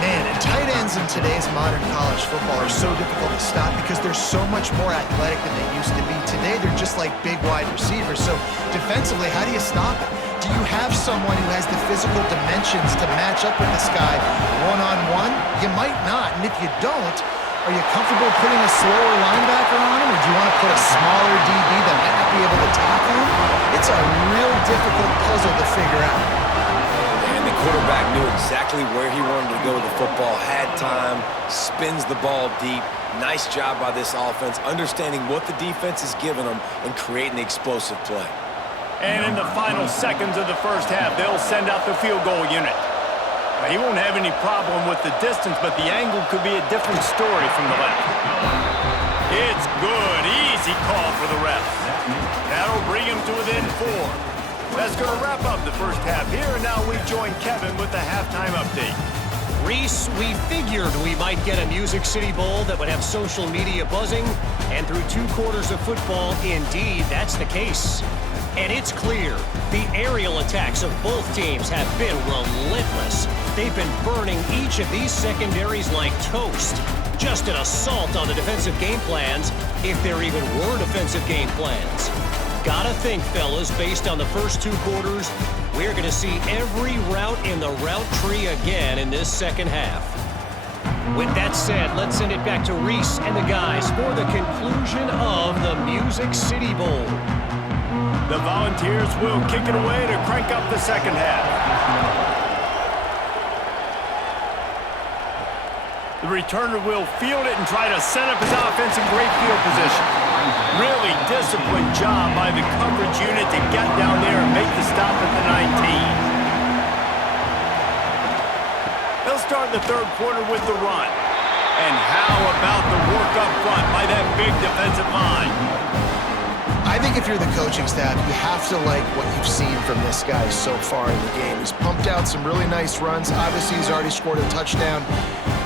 Man, and tight ends in today's modern college football are so difficult to stop because they're so much more athletic than they used to be. Today, they're just like big wide receivers. So defensively, how do you stop it? Do you have someone who has the physical dimensions to match up with this guy one-on-one? You might not, and if you don't, are you comfortable putting a slower linebacker on him, or do you want to put a smaller DB that might not be able to tackle him? It's a real difficult puzzle to figure out. And the quarterback knew exactly where he wanted to go with the football, had time, spins the ball deep. Nice job by this offense, understanding what the defense is giving them and creating the explosive play. And in the final seconds of the 1st half, they'll send out the field goal unit. Now, he won't have any problem with the distance, but the angle could be a different story from the left. It's good. Easy call for the ref. That'll bring him to within 4. That's going to wrap up the 1st half here, and now we join Kevin with the halftime update. Reese, we figured we might get a Music City Bowl that would have social media buzzing, and through 2 quarters of football, indeed, that's the case. And it's clear, the aerial attacks of both teams have been relentless. They've been burning each of these secondaries like toast. Just an assault on the defensive game plans, if there even were defensive game plans. Gotta think, fellas, based on the first 2 quarters, we're going to see every route in the route tree again in this second half. With that said, let's send it back to Reese and the guys for the conclusion of the Music City Bowl. The Volunteers will kick it away to crank up the second half. The returner will field it and try to set up his offense in great field position. Really disciplined job by the coverage unit to get down there and make the stop at the 19. They'll start the third quarter with the run. And how about the work up front by that big defensive line? I think if you're the coaching staff, you have to like what you've seen from this guy so far in the game. He's pumped out some really nice runs. Obviously, he's already scored a touchdown.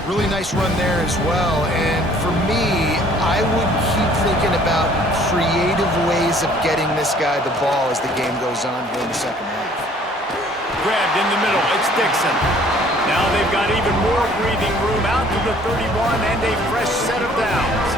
Really nice run there as well. And for me, I would keep thinking about creative ways of getting this guy the ball as the game goes on here in the second half. Grabbed in the middle, it's Dixon. Now they've got even more breathing room out to the 31 and a fresh set of downs.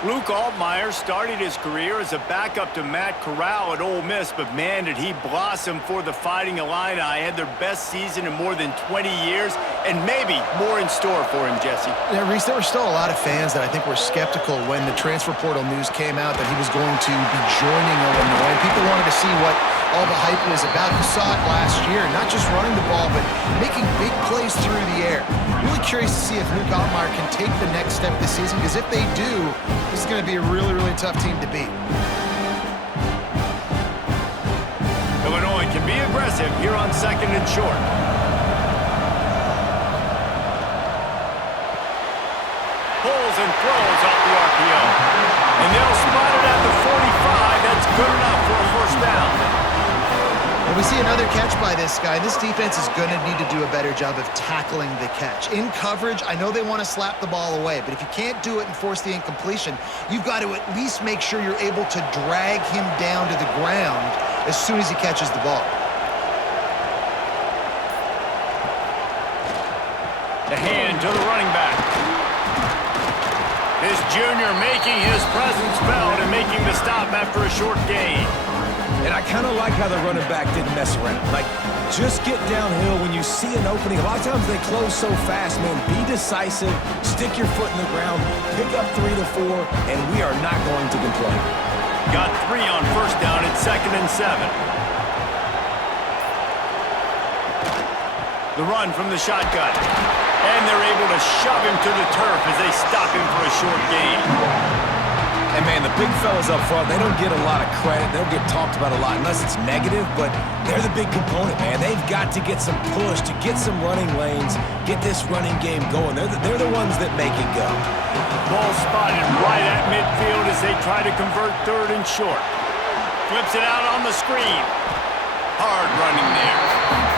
Luke Altmaier started his career as a backup to Matt Corral at Ole Miss, but man, did he blossom for the Fighting Illini. Had their best season in more than 20 years, and maybe more in store for him, Jesse. Yeah, Reese, there were still a lot of fans that I think were skeptical when the transfer portal news came out that he was going to be joining Illinois. People wanted to see what all the hype was about. You saw it last year, not just running the ball, but making big plays through the air. Really curious to see if Luke Altmaier can take the next step this season, because if they do, this is going to be a really, really tough team to beat. Illinois can be aggressive here on second and short. Pulls and throws off the RPO. And they'll spot it at the 45. That's good enough for a first down. Well, we see another catch by this guy. This defense is going to need to do a better job of tackling the catch. In coverage, I know they want to slap the ball away, but if you can't do it and force the incompletion, you've got to at least make sure you're able to drag him down to the ground as soon as he catches the ball. The hand to the running back. This junior making his presence felt and making the stop after a short gain. And I kind of like how the running back didn't mess around. Like, just get downhill when you see an opening. A lot of times they close so fast, man. Be decisive, stick your foot in the ground, pick up 3 to 4, and we are not going to complain. Got 3 on first down at 2nd and 7. The run from the shotgun. And they're able to shove him to the turf as they stop him for a short gain. And, man, the big fellas up front, they don't get a lot of credit. They don't get talked about a lot unless it's negative, but they're the big component, man. They've got to get some push, to get some running lanes, get this running game going. They're the ones that make it go. Ball spotted right at midfield as they try to convert 3rd and short. Flips it out on the screen. Hard running there.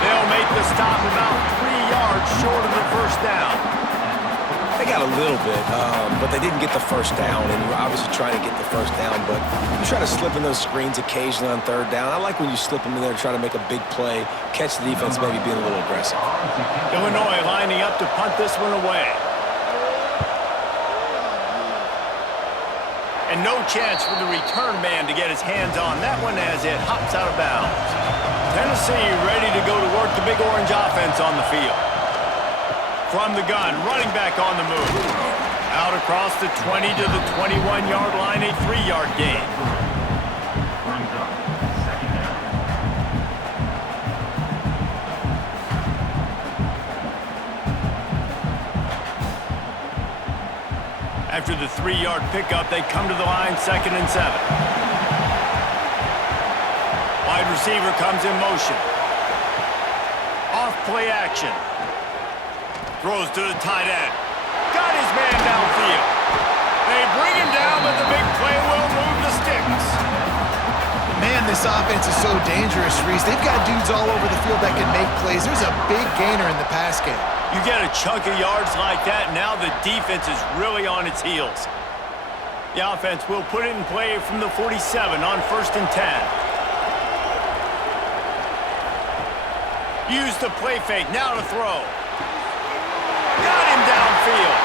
They'll make the stop about 3 yards short of the first down. They got a little bit, but they didn't get the first down, and you're obviously trying to get the first down, but you try to slip in those screens occasionally on 3rd down. I like when you slip them in there to try to make a big play, catch the defense maybe being a little aggressive. Illinois lining up to punt this one away. And no chance for the return man to get his hands on that one as it hops out of bounds. Tennessee ready to go to work the Big Orange offense on the field. From the gun, running back on the move. Out across the 20 to the 21-yard line, a 3-yard gain. Brings up second down. After the 3-yard pickup, they come to the line, 2nd and 7. Wide receiver comes in motion. Off play action. Throws to the tight end. Got his man downfield. They bring him down, but the big play will move the sticks. Man, this this offense is so dangerous, Reese. They've got dudes all over the field that can make plays. There's a big gainer in the pass game. You get a chunk of yards like that, now the defense is really on its heels. The offense will put it in play from the 47 on 1st and 10. Use the play fake, now to throw. Got him downfield.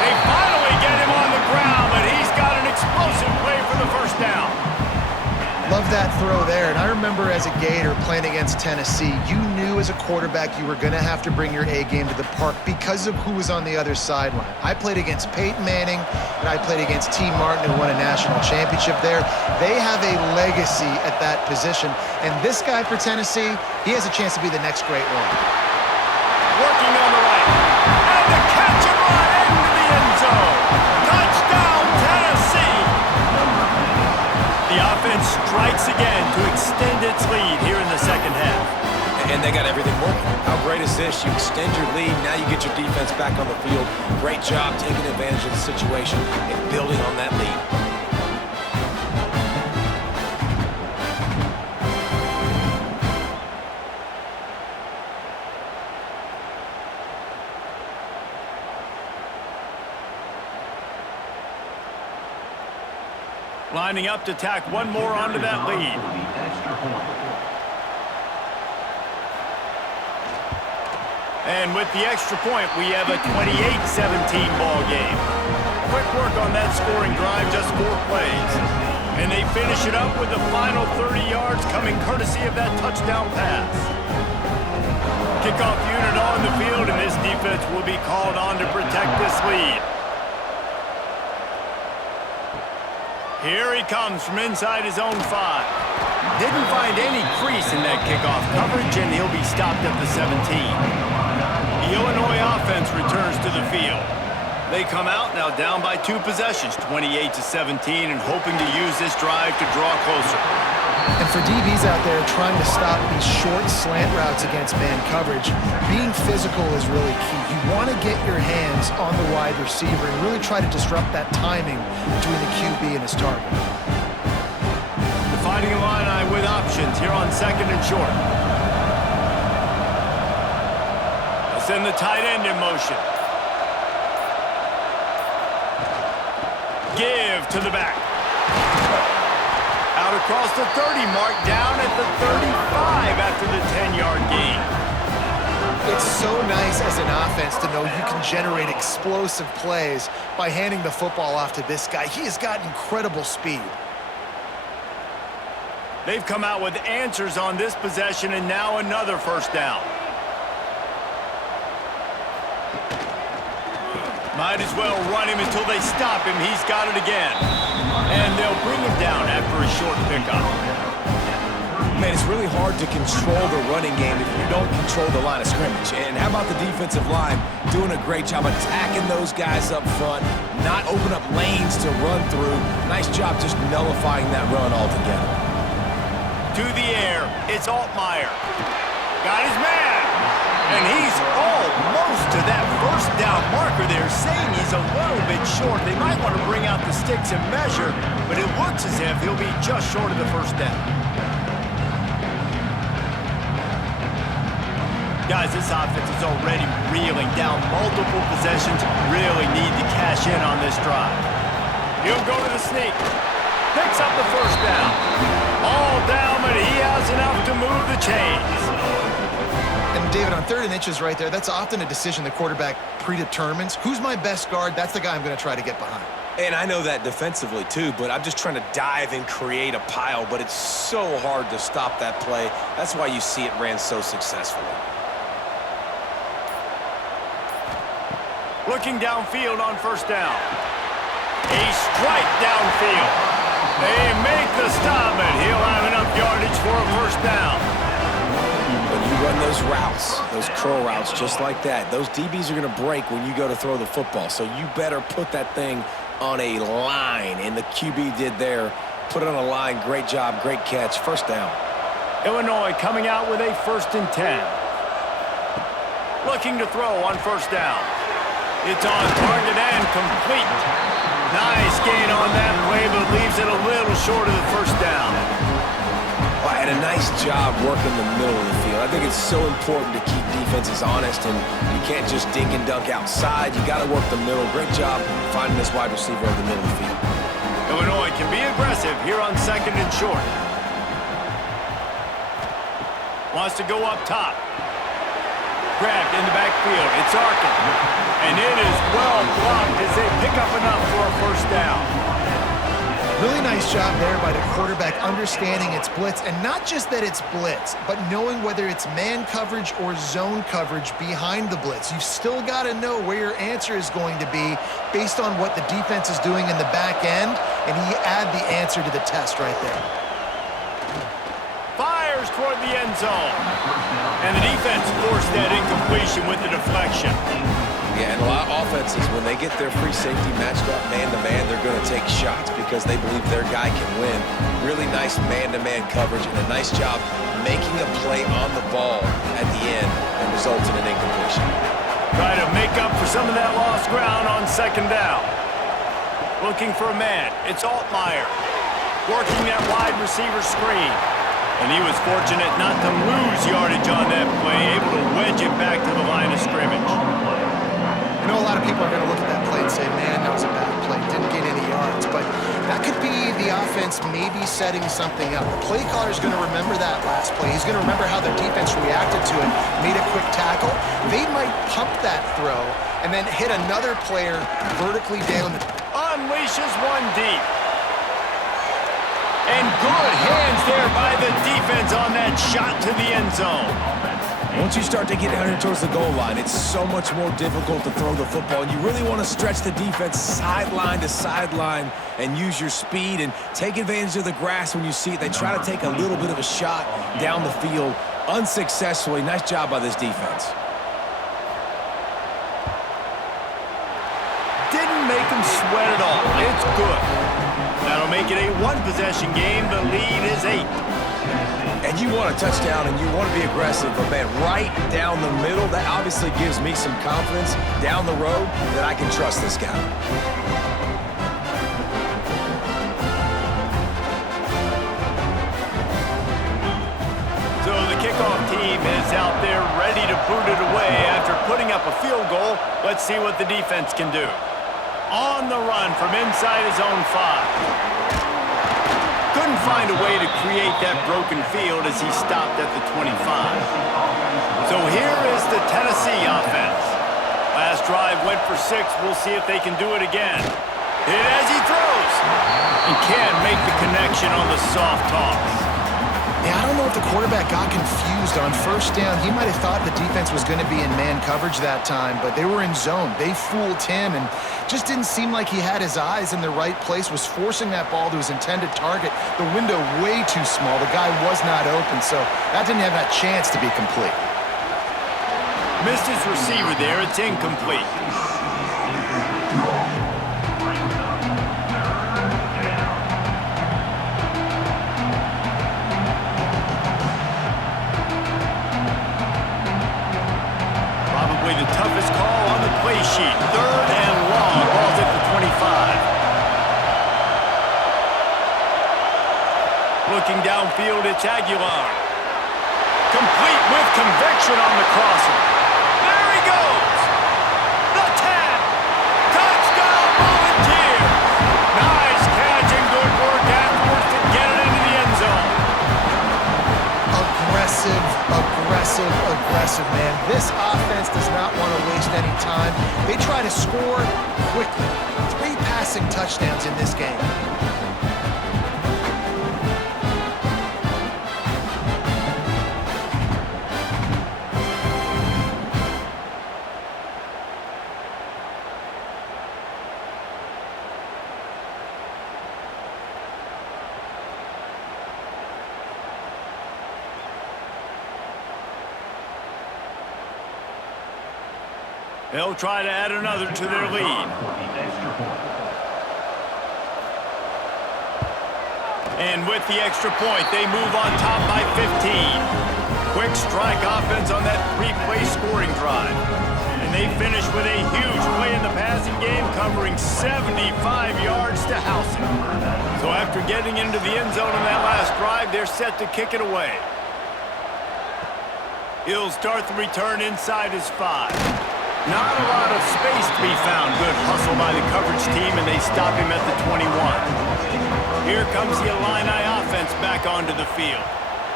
They finally get him on the ground, but he's got an explosive play for the first down. Love that throw there. And I remember as a Gator playing against Tennessee, you knew as a quarterback you were going to have to bring your A game to the park because of who was on the other sideline. I played against Peyton Manning, and I played against T. Martin, who won a national championship there. They have a legacy at that position. And this guy for Tennessee, he has a chance to be the next great one. Working on the right. And the catch and run into the end zone. Touchdown, Tennessee! The offense strikes again to extend its lead here in the second half. And they got everything working. How great is this? You extend your lead, now you get your defense back on the field. Great job taking advantage of the situation and building on that lead. Lining up to tack one more onto that lead. And with the extra point, we have a 28-17 ball game. Quick work on that scoring drive, just 4 plays. And they finish it up with the final 30 yards coming courtesy of that touchdown pass. Kickoff unit on the field, and this defense will be called on to protect this lead. Here he comes from inside his own 5. Didn't find any crease in that kickoff coverage, and he'll be stopped at the 17. The Illinois offense returns to the field. They come out now down by 2 possessions, 28-17, and hoping to use this drive to draw closer. And for DBs out there trying to stop these short slant routes against man coverage, being physical is really key. You want to get your hands on the wide receiver and really try to disrupt that timing between the QB and his target. The Fighting Illini with options here on 2nd and short. They'll send the tight end in motion. Give to the back. Out across the 30 mark, down at the 35 after the 10-yard gain. It's so nice as an offense to know you can generate explosive plays by handing the football off to this guy. He has got incredible speed. They've come out with answers on this possession, and now another first down. Might as well run him until they stop him. He's got it again. And they'll bring him down after a short pickup. Man, it's really hard to control the running game if you don't control the line of scrimmage. And how about the defensive line doing a great job attacking those guys up front, not open up lanes to run through. Nice job just nullifying that run altogether. To the air, it's Altmaier. Got his man. And he's almost to that first down marker there, saying he's a little bit short. They might want to bring out the sticks and measure, but it looks as if he'll be just short of the first down. Guys, this offense is already reeling down multiple possessions. Really need to cash in on this drive. He'll go to the sneak. Picks up the first down. All down, but he has enough to move the chains. And David, on 3rd and inches right there, that's often a decision the quarterback predetermines. Who's my best guard? That's the guy I'm going to try to get behind. And I know that defensively too, but I'm just trying to dive and create a pile, but it's so hard to stop that play. That's why you see it ran so successfully. Looking downfield on first down. A strike downfield. They make the stop, and he'll have enough yardage for a first down. When you run those routes, those curl routes just like that, those DBs are going to break when you go to throw the football. So you better put that thing on a line, and the QB did there. Put it on a line. Great job, great catch. First down. Illinois coming out with a 1st and 10. Looking to throw on first down. It's on target and complete. Nice gain on that play, but leaves it a little short of the first down. and a nice job working the middle of the field. I think it's so important to keep defenses honest, and you can't just dink and dunk outside. You got to work the middle. Great job finding this wide receiver in the middle of the field. Illinois can be aggressive here on 2nd and short. Wants to go up top. Grabbed in the backfield. It's Arkin. And it is well blocked as they pick up enough for a first down. Really nice job there by the quarterback understanding it's blitz, and not just that it's blitz, but knowing whether it's man coverage or zone coverage behind the blitz. You've still got to know where your answer is going to be based on what the defense is doing in the back end, and he add the answer to the test right there. Fires toward the end zone. And the defense forced that incompletion with the deflection. Yeah, and a lot of offenses, when they get their free safety matched up man-to-man, they're going to take shots because they believe their guy can win. Really nice man-to-man coverage and a nice job making a play on the ball at the end and results in an incompletion. Try to make up for some of that lost ground on 2nd down. Looking for a man. It's Altmaier. Working that wide receiver screen. And he was fortunate not to lose yardage on that play, able to wedge it back to the line of scrimmage. I know a lot of people are going to look at that play and say, man, that was a bad play, didn't get any yards, but that could be the offense maybe setting something up. The play caller is going to remember that last play. He's going to remember how their defense reacted to it, made a quick tackle. They might pump that throw and then hit another player vertically down. Unleashes one deep. And good hands there by the defense on that shot to the end zone. Once you start to get down towards the goal line, it's so much more difficult to throw the football. And you really want to stretch the defense sideline to sideline and use your speed and take advantage of the grass when you see it. They try to take a little bit of a shot down the field unsuccessfully. Nice job by this defense. Didn't make them sweat at all. It's good. That'll make it a one-possession game. The lead is 8. And you want a touchdown and you want to be aggressive, but man, right down the middle, that obviously gives me some confidence down the road that I can trust this guy. So the kickoff team is out there ready to boot it away after putting up a field goal. Let's see what the defense can do. On the run from inside his own 5. Couldn't find a way to create that broken field as he stopped at the 25. So here is the Tennessee offense. Last drive went for 6. We'll see if they can do it again. Hit as he throws. And can't make the connection on the soft toss. Yeah, I don't know if the quarterback got confused on 1st down. He might have thought the defense was going to be in man coverage that time, but they were in zone. They fooled him and just didn't seem like he had his eyes in the right place, was forcing that ball to his intended target. The window way too small. The guy was not open, so that didn't have that chance to be complete. Missed his receiver there. It's incomplete. The toughest call on the play sheet. 3rd and long. Ball's at the 25. Looking downfield, it's Aguilar. Complete with conviction on the crosser. There he goes. The tap. Touchdown, Volunteers. Nice catch and good work afterwards to get it into the end zone. Aggressive, man. This offense does not want to waste any time. They try to score quickly. 3 passing touchdowns in this game. They'll try to add another to their lead. And with the extra point, they move on top by 15. Quick strike offense on that 3-play scoring drive. And and they finish with a huge play in the passing game, covering 75 yards to house it. So after getting into the end zone in that last drive, they're set to kick it away. He'll start the return inside his 5. Not a lot of space to be found. Good hustle by the coverage team, and they stop him at the 21. Here comes the Illini offense back onto the field.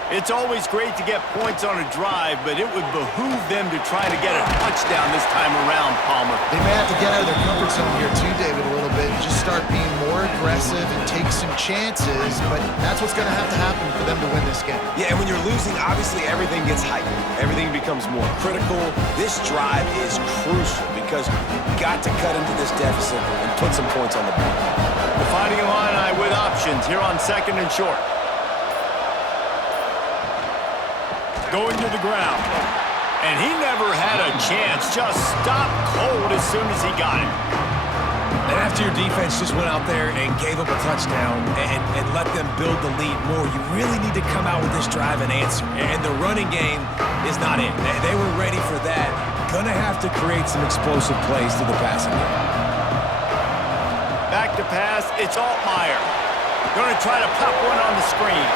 It's always great to get points on a drive, but it would behoove them to try to get a touchdown this time around, Palmer. They may have to get out of their comfort zone here too, David, a little bit, and just start being more aggressive and take some chances, but that's what's going to have to happen for them to win this game. Yeah, and when you're losing, obviously everything gets heightened. Everything becomes more critical. This drive is crucial because you've got to cut into this deficit and put some points on the board. The Fighting Illini with options here on 2nd and short. Going to the ground. And he never had a chance. Just stopped cold as soon as he got it. And after your defense just went out there and gave up a touchdown and let them build the lead more, you really need to come out with this drive and answer. And the running game is not in. They were ready for that. Gonna have to create some explosive plays to the passing game. Back to pass, it's Altmaier. Gonna try to pop one on the screen.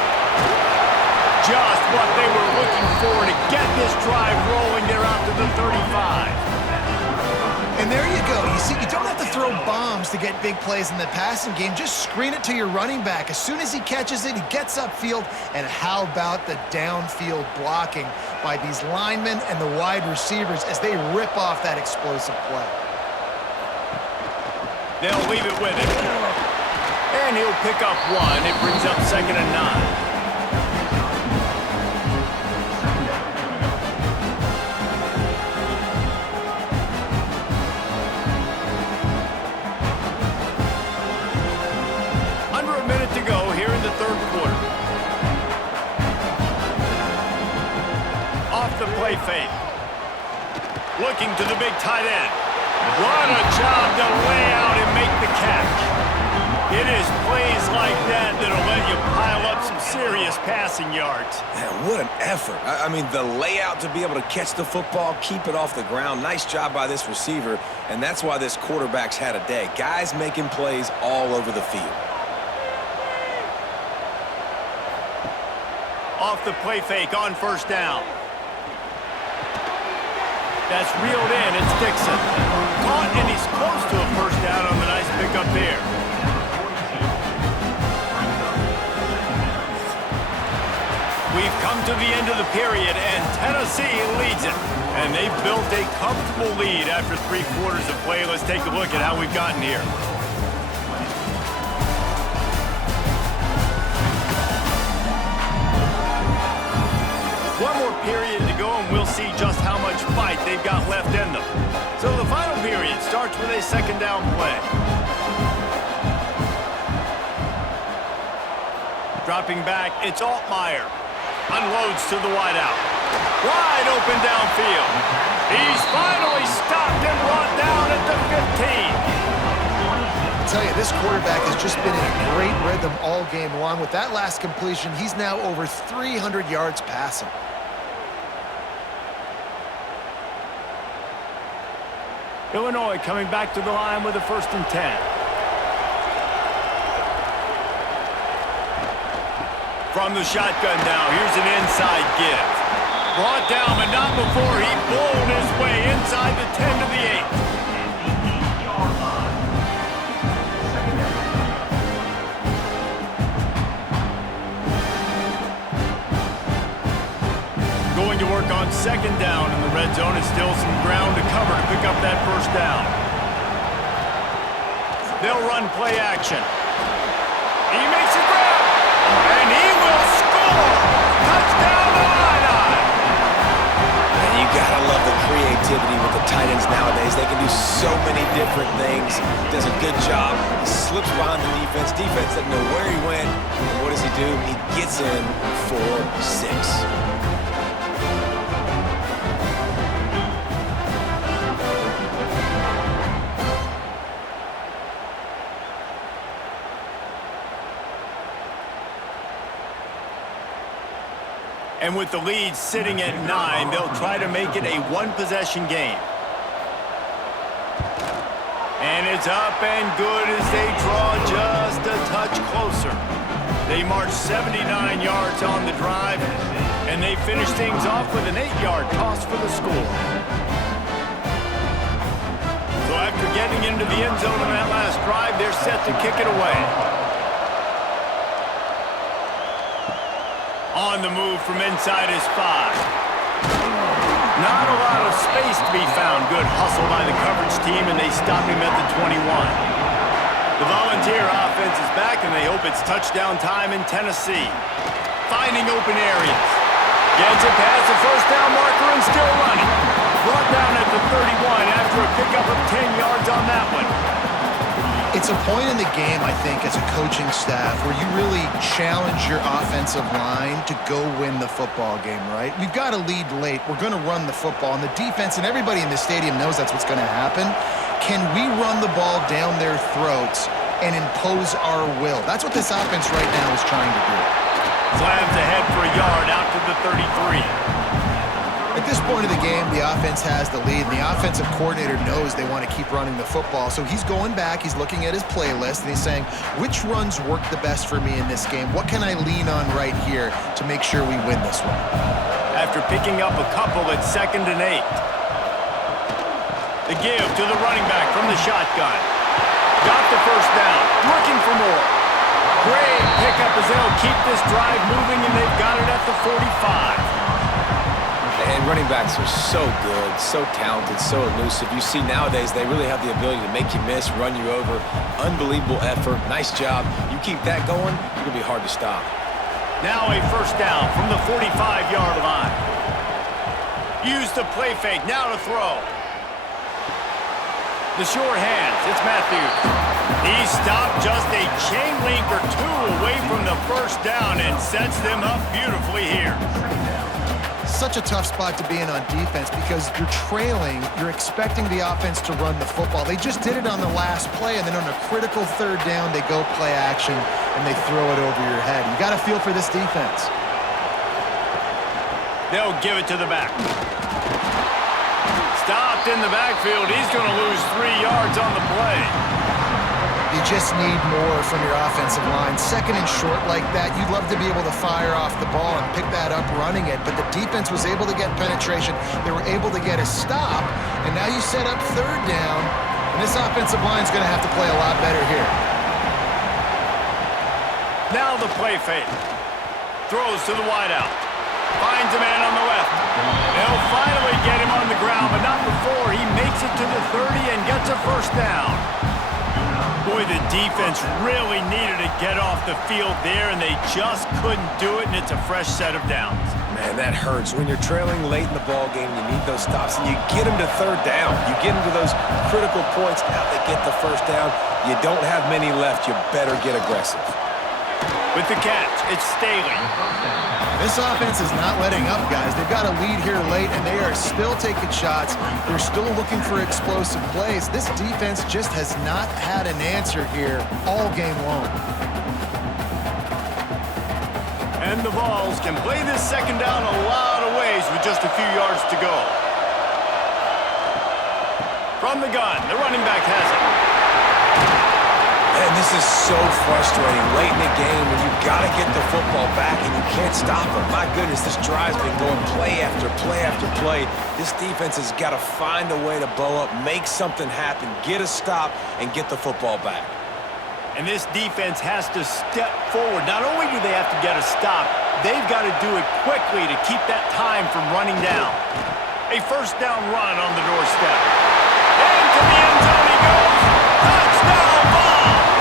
Just what they were looking for to get this drive rolling. They're out to the 35. And there you go. You see, you don't have to throw bombs to get big plays in the passing game. Just screen it to your running back. As soon as he catches it, he gets upfield. And how about the downfield blocking by these linemen and the wide receivers as they rip off that explosive play? They'll leave it with him. And he'll pick up 1. It brings up 2nd and 9. The play fake. Looking to the big tight end. What a job to lay out and make the catch. It is plays like that that'll let you pile up some serious passing yards. Man, what an effort. I mean, the layout to be able to catch the football, keep it off the ground. Nice job by this receiver, and that's why this quarterback's had a day. Guys making plays all over the field. Off the play fake on 1st down. That's reeled in. It's Dixon. Caught, and he's close to a 1st down on the nice pickup there. We've come to the end of the period, and Tennessee leads it. And they've built a comfortable lead after 3 quarters of play. Let's take a look at how we've gotten here. One more period to go, and we'll see just how much fight they've got left in them. So the final period starts with a 2nd down play. Dropping back, it's Altmaier. Unloads to the wideout. Wide open downfield. He's finally stopped and brought down at the 15. I tell you, this quarterback has just been in a great rhythm all game long. With that last completion, he's now over 300 yards passing. Illinois coming back to the line with a 1st and 10. From the shotgun now, here's an inside give. Brought down, but not before he bowled his way inside the 10 to the 8. Going to work on 2nd down in the red zone, and still some ground to cover to pick up that 1st down. They'll run play action. He makes a grab, and he will score! Touchdown Illini! And you gotta love the creativity with the tight ends nowadays. They can do so many different things. Does a good job. He slips behind the defense. Defense doesn't know where he went. And what does he do? He gets in for 6. And with the lead sitting at 9, they'll try to make it a 1-possession game. And it's up and good as they draw just a touch closer. They march 79 yards on the drive, and they finish things off with an 8-yard toss for the score. So after getting into the end zone on that last drive, they're set to kick it away. On the move from inside his 5. Not a lot of space to be found. Good hustle by the coverage team, and they stop him at the 21. The Volunteer offense is back, and they hope it's touchdown time in Tennessee. Finding open areas. Gets it past the first down marker and still running. Brought down at the 31 after a pickup of 10 yards on that one. It's a point in the game, I think, as a coaching staff where you really challenge your offensive line to go win the football game, right? We've got to lead late. We're going to run the football. And the defense and everybody in the stadium knows that's what's going to happen. Can we run the ball down their throats and impose our will? That's what this offense right now is trying to do. Slams ahead for a yard out to the 33. At this point of the game, the offense has the lead, and the offensive coordinator knows they want to keep running the football. So he's going back, he's looking at his playlist, and he's saying, which runs work the best for me in this game? What can I lean on right here to make sure we win this one? After picking up a couple at 2nd and 8. The give to the running back from the shotgun. Got the first down, looking for more. Great pickup as they'll keep this drive moving, and they've got it at the 45. And running backs are so good, so talented, so elusive. You see nowadays they really have the ability to make you miss, run you over. Unbelievable effort. Nice job. You keep that going, you're going to be hard to stop. Now a first down from the 45-yard line. Use the play fake. Now to throw. The short hands. It's Matthews. He stopped just a chain link or two away from the first down and sets them up beautifully here. Such a tough spot to be in on defense because you're trailing, you're expecting the offense to run the football. They just did it on the last play, and then on a critical 3rd down, they go play action, and they throw it over your head. You got to feel for this defense. They'll give it to the back. Stopped in the backfield. He's going to lose 3 yards on the play. You just need more from your offensive line. 2nd and short like that, you'd love to be able to fire off the ball and pick that up running it, but the defense was able to get penetration. They were able to get a stop, and now you set up 3rd down, and this offensive line's going to have to play a lot better here. Now the play fake. Throws to the wideout. Finds a man on the left. They'll finally get him on the ground, but not before he makes it to the 30 and gets a first down. Boy, the defense really needed to get off the field there, and they just couldn't do it, and it's a fresh set of downs. Man, that hurts. When you're trailing late in the ball game, you need those stops, and you get them to 3rd down. You get them to those critical points. Now they get the first down. You don't have many left. You better get aggressive. With the catch, it's Staley. This offense is not letting up, guys. They've got a lead here late, and they are still taking shots. They're still looking for explosive plays. This defense just has not had an answer here all game long. And the Vols can play this 2nd down a lot of ways with just a few yards to go. From the gun, the running back has it. And this is so frustrating late in the game when you've got to get the football back and you can't stop it. My goodness, this drive's been going play after play after play. This defense has got to find a way to bow up, make something happen, get a stop, and get the football back. And this defense has to step forward. Not only do they have to get a stop, they've got to do it quickly to keep that time from running down. A first down run on the doorstep. Into the end zone he goes. Touchdown, Vols!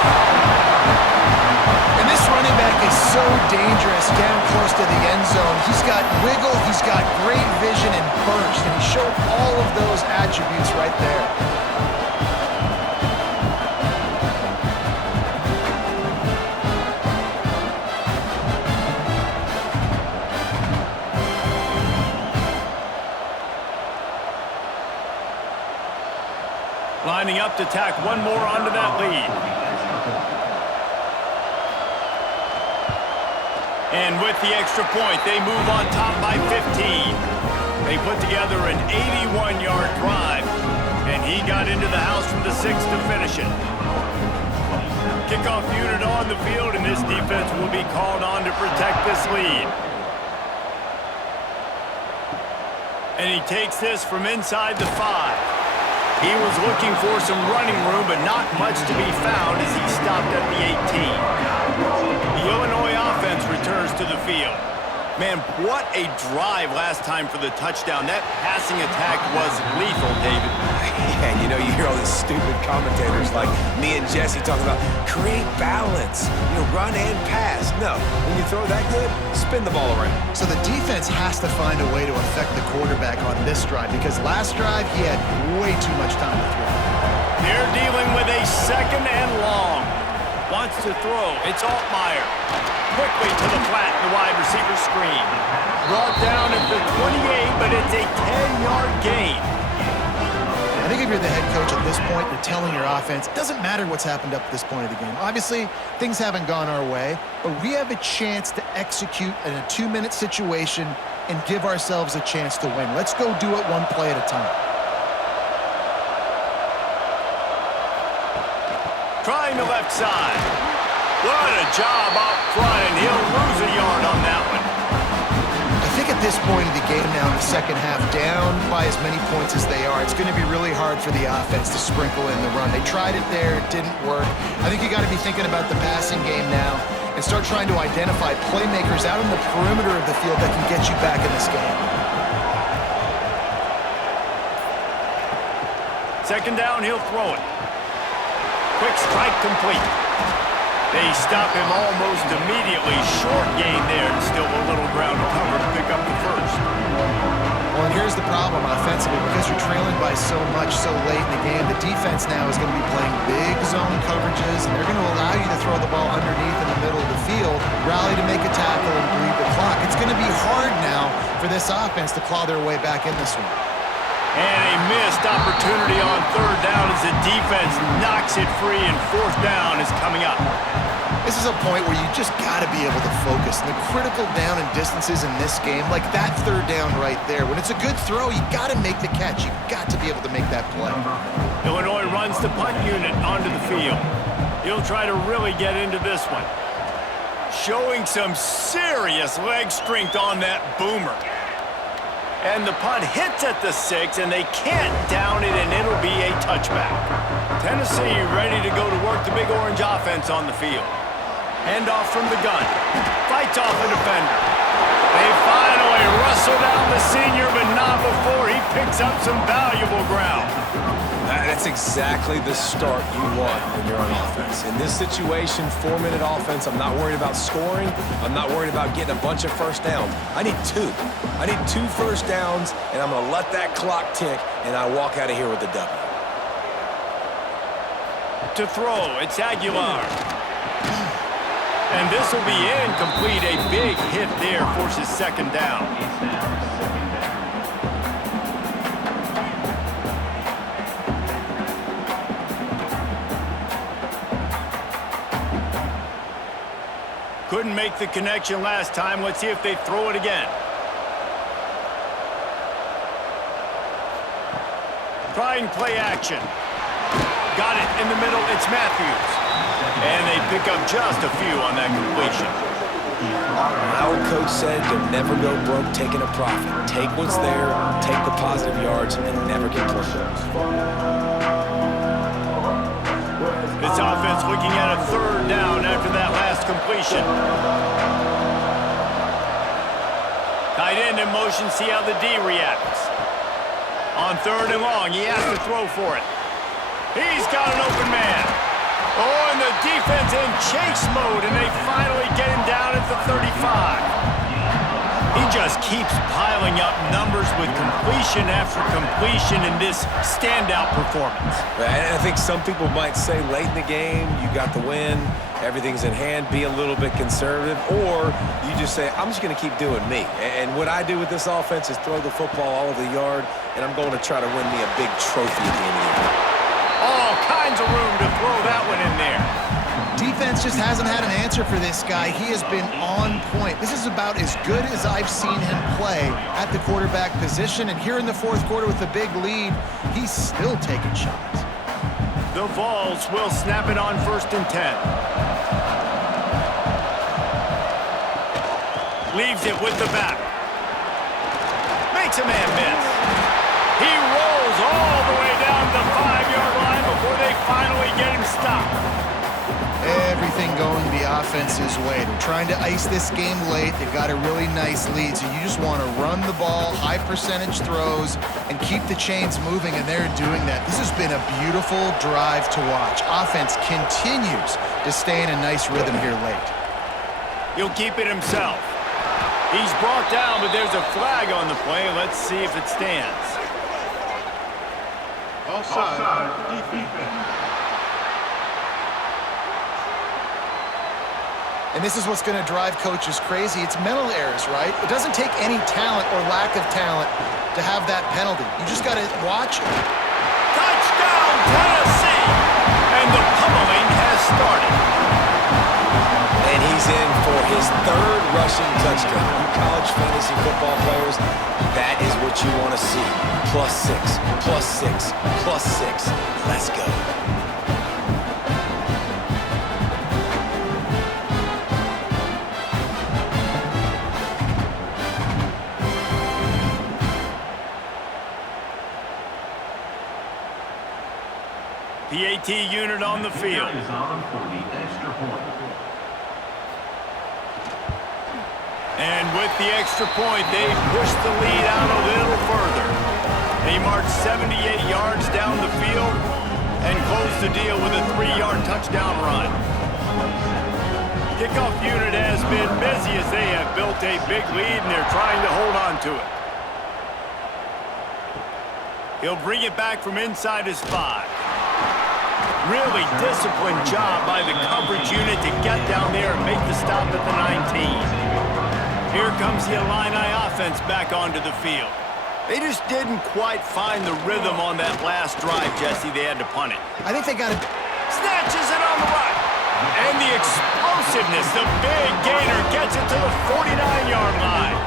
And this running back is so dangerous down close to the end zone. He's got wiggle, he's got great vision and burst, and he showed all of those attributes right there. Lining up to tack one more onto that lead. And with the extra point, they move on top by 15. They put together an 81-yard drive, and He got into the house from the 6 to finish it. Kickoff unit on the field, and this defense will be called on to protect this lead. And he takes this from inside the 5. He was looking for some running room, but not much to be found as he stopped at the 18. The Illinois offense returns to the field. Man, what a drive last time for the touchdown. That passing attack was lethal, David. Yeah, you know, you hear all these stupid commentators like me and Jesse talking about create balance, run and pass. No, when you throw that good, spin the ball around. So the defense has to find a way to affect the quarterback on this drive because last drive he had way too much time to throw. They're dealing with a 2nd and long. Wants to throw. It's Altmaier. Quickly to the flat, the wide receiver screen. Brought down at the 28, but it's a 10-yard gain. I think if you're the head coach at this point, you're telling your offense, it doesn't matter what's happened up to this point of the game. Obviously, things haven't gone our way, but we have a chance to execute in a 2-minute situation and give ourselves a chance to win. Let's go do it one play at a time. Trying the left side. What a job up front, and he'll lose a yard on that one. I think at this point of the game now in the second half, down by as many points as they are, it's going to be really hard for the offense to sprinkle in the run. They tried it there. It didn't work. I think you got to be thinking about the passing game now and start trying to identify playmakers out on the perimeter of the field that can get you back in this game. 2nd down, he'll throw it. Quick strike complete. They stop him almost immediately. Short gain there, and still a little ground to cover to pick up the 1st. Well, and here's the problem offensively. Because you're trailing by so much so late in the game, the defense now is going to be playing big zone coverages, and they're going to allow you to throw the ball underneath in the middle of the field, rally to make a tackle, and bleed the clock. It's going to be hard now for this offense to claw their way back in this one. And a missed opportunity on 3rd down as the defense knocks it free, and 4th down is coming up. This is a point where you just got to be able to focus. And the critical down and distances in this game, like that 3rd down right there, when it's a good throw, you got to make the catch. You've got to be able to make that play. Illinois runs the punt unit onto the field. He'll try to really get into this one. Showing some serious leg strength on that boomer. And the punt hits at the 6, and they can't down it, and it'll be a touchback. Tennessee ready to go to work the Big Orange offense on the field. Handoff from the gun. Fights off the defender. They finally wrestle down the senior, but not before he picks up some valuable ground. That's exactly the start you want when you're on offense. In this situation, 4-minute offense, I'm not worried about scoring. I'm not worried about getting a bunch of 1st downs. I need 2. I need 2 1st downs, and I'm going to let that clock tick, and I walk out of here with a W. To throw, it's Aguilar. And this will be incomplete. A big hit there forces 2nd down. Couldn't make the connection last time. Let's see if they throw it again. Trying play action. Got it in the middle. It's Matthews. And they pick up just a few on that completion. Our coach said to never go broke taking a profit. Take what's there, take the positive yards, and never complain. This offense looking at a 3rd down after that last completion. Tight end in motion, see how the D reacts. On 3rd and long, he has to throw for it. He's got an open man. Oh, and the defense in chase mode, and they finally get him down at the 35. He just keeps piling up numbers with completion after completion in this standout performance. And I think some people might say late in the game, you got the win, everything's in hand, be a little bit conservative, or you just say, I'm just going to keep doing me. And what I do with this offense is throw the football all over the yard, and I'm going to try to win me a big trophy at the end of the year. All kinds of room to throw that one in there. defense just hasn't had an answer for this guy. He has been on point. This is about as good as I've seen him play at the quarterback position. And here in the fourth quarter with a big lead, he's still taking shots. The Vols will snap it on 1st and 10. Leaves it with the back. Makes a man miss. He rolls all the way down the 5-yard line before they finally get him stopped. Everything going the offense's way. They're trying to ice this game late. They've got a really nice lead, so you just want to run the ball, high percentage throws, and keep the chains moving, and they're doing that. This has been a beautiful drive to watch. Offense continues to stay in a nice rhythm here late. He'll keep it himself. He's brought down, but there's a flag on the play. Let's see if it stands. Offside, defense. And this is what's going to drive coaches crazy. It's mental errors, right? It doesn't take any talent or lack of talent to have that penalty. You just got to watch. Touchdown, Tennessee! And the pummeling has started. And he's in for his 3rd rushing touchdown. You college fantasy football players, that is what you want to see. +6, +6, +6. Let's go. PAT unit on the field. Is on for the extra point. And with the extra point, they push the lead out a little further. They march 78 yards down the field and close the deal with a 3-yard touchdown run. Kickoff unit has been busy as they have built a big lead and they're trying to hold on to it. He'll bring it back from inside his 5. Really disciplined job by the coverage unit to get down there and make the stop at the 19. Here comes the Illini offense back onto the field. They just didn't quite find the rhythm on that last drive, Jesse. They had to punt it. I think they got to... Snatches it on the right. And the explosiveness, the big gainer gets it to the 49-yard line.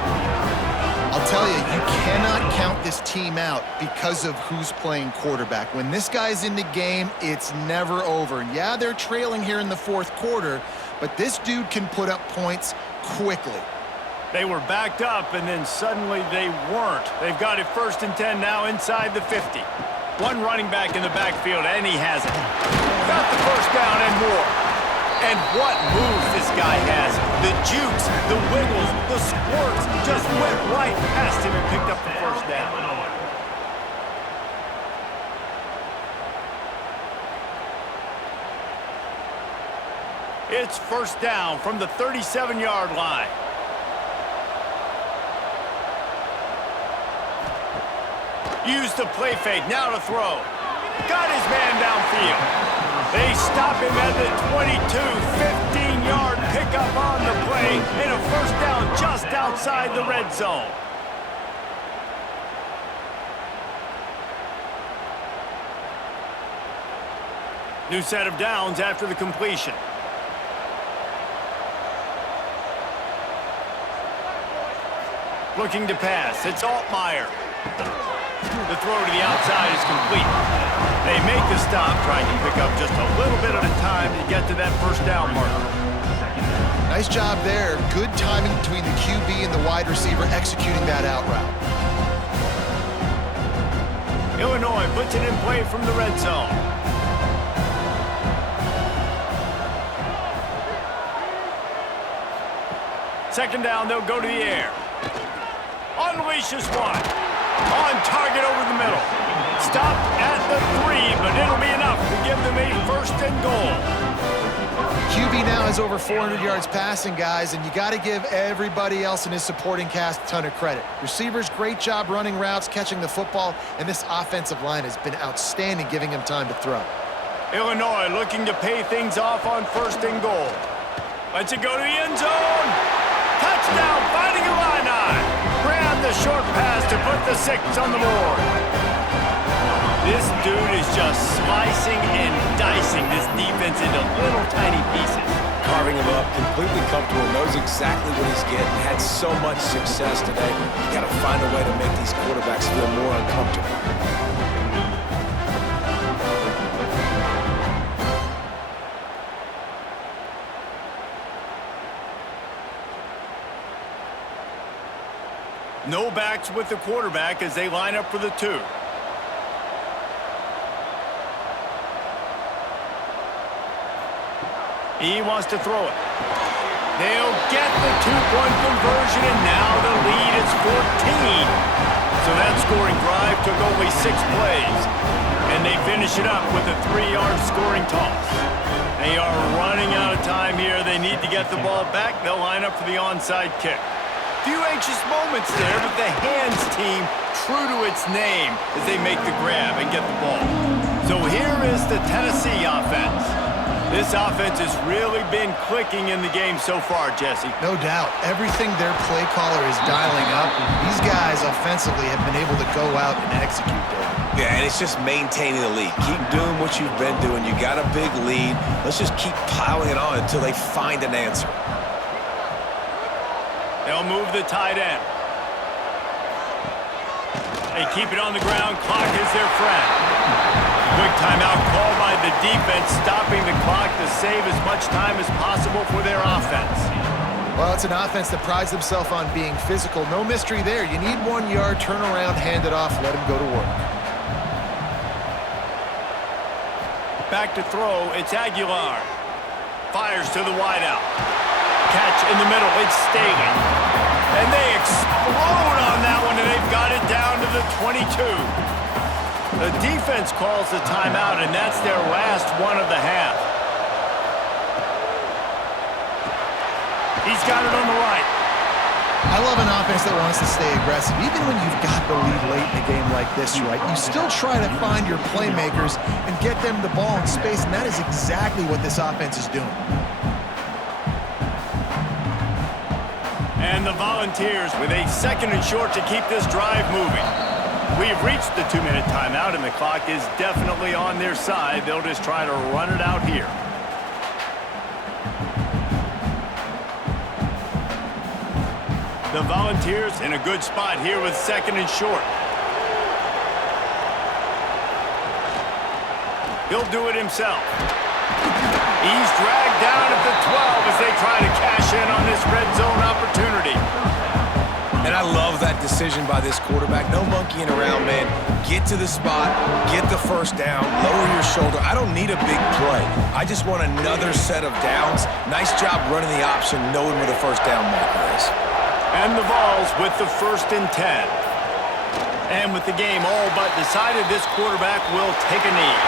I'll tell you, you cannot count this team out because of who's playing quarterback. When this guy's in the game, it's never over. Yeah, they're trailing here in the fourth quarter, but this dude can put up points quickly. They were backed up, and then suddenly they weren't. They've got it 1st and 10 now inside the 50. One running back in the backfield, and he has it. Got the first down and more. And what moves this guy has. The jukes, the wiggles, the squirts just went right past him and picked up the first down. It's 1st down from the 37-yard line. Use the play fake, now to throw. Got his man downfield. They stop him at the 22, 15-yard pickup on the play, and a 1st down just outside the red zone. New set of downs after the completion. Looking to pass, it's Altmaier. The throw to the outside is complete. They make the stop, trying to pick up just a little bit at a time to get to that 1st down marker. Nice job there. Good timing between the QB and the wide receiver executing that out route. Illinois puts it in play from the red zone. Second down, they'll go to the air. Unleashes one. On target over the middle. Stop at the 3, but it'll be enough to give them a 1st and goal. QB now has over 400 yards passing, guys, and you got to give everybody else in his supporting cast a ton of credit. Receivers, great job running routes, catching the football, and this offensive line has been outstanding, giving him time to throw. Illinois looking to pay things off on 1st and goal. Lets it go to the end zone. Touchdown, Fighting Illini. Grab the short pass to put the 6 on the board. This dude is just slicing and dicing this defense into little tiny pieces. Carving him up, completely comfortable, knows exactly what he's getting, had so much success today. You got to find a way to make these quarterbacks feel more uncomfortable. No backs with the quarterback as they line up for the 2. He wants to throw it. They'll get the 2-point conversion, and now the lead is 14. So that scoring drive took only 6 plays. And they finish it up with a 3-yard scoring toss. They are running out of time here. They need to get the ball back. They'll line up for the onside kick. Few anxious moments there, but the hands team true to its name as they make the grab and get the ball. So here is the Tennessee offense. This offense has really been clicking in the game so far, Jesse. No doubt. Everything their play caller is dialing up, these guys offensively have been able to go out and execute there. Yeah, and it's just maintaining the lead. Keep doing what you've been doing. You got a big lead. Let's just keep piling it on until they find an answer. They'll move the tight end. They keep it on the ground. Clock is their friend. Quick timeout called by the defense, stopping the clock to save as much time as possible for their offense. Well, it's an offense that prides themselves on being physical. No mystery there. You need 1 yard, turn around, hand it off, let him go to work. Back to throw, it's Aguilar. Fires to the wideout. Catch in the middle, it's Staley. And they explode on that one, and they've got it down to the 22. The defense calls the timeout, and that's their last one of the half. He's got it on the right. I love an offense that wants to stay aggressive. Even when you've got the lead late in a game like this, right, you still try to find your playmakers and get them the ball in space, and that is exactly what this offense is doing. And the Volunteers with a 2nd and short to keep this drive moving. We've reached the 2-minute timeout, and the clock is definitely on their side. They'll just try to run it out here. The Volunteers in a good spot here with 2nd and short. He'll do it himself. He's dragged down at the 12 as they try to cash in on this red zone opportunity. And I love that decision by this quarterback. No monkeying around, man. Get to the spot, get the first down, lower your shoulder. I don't need a big play. I just want another set of downs. Nice job running the option, knowing where the first down marker is. And the Vols with the 1st and 10. And with the game all but decided, this quarterback will take a knee.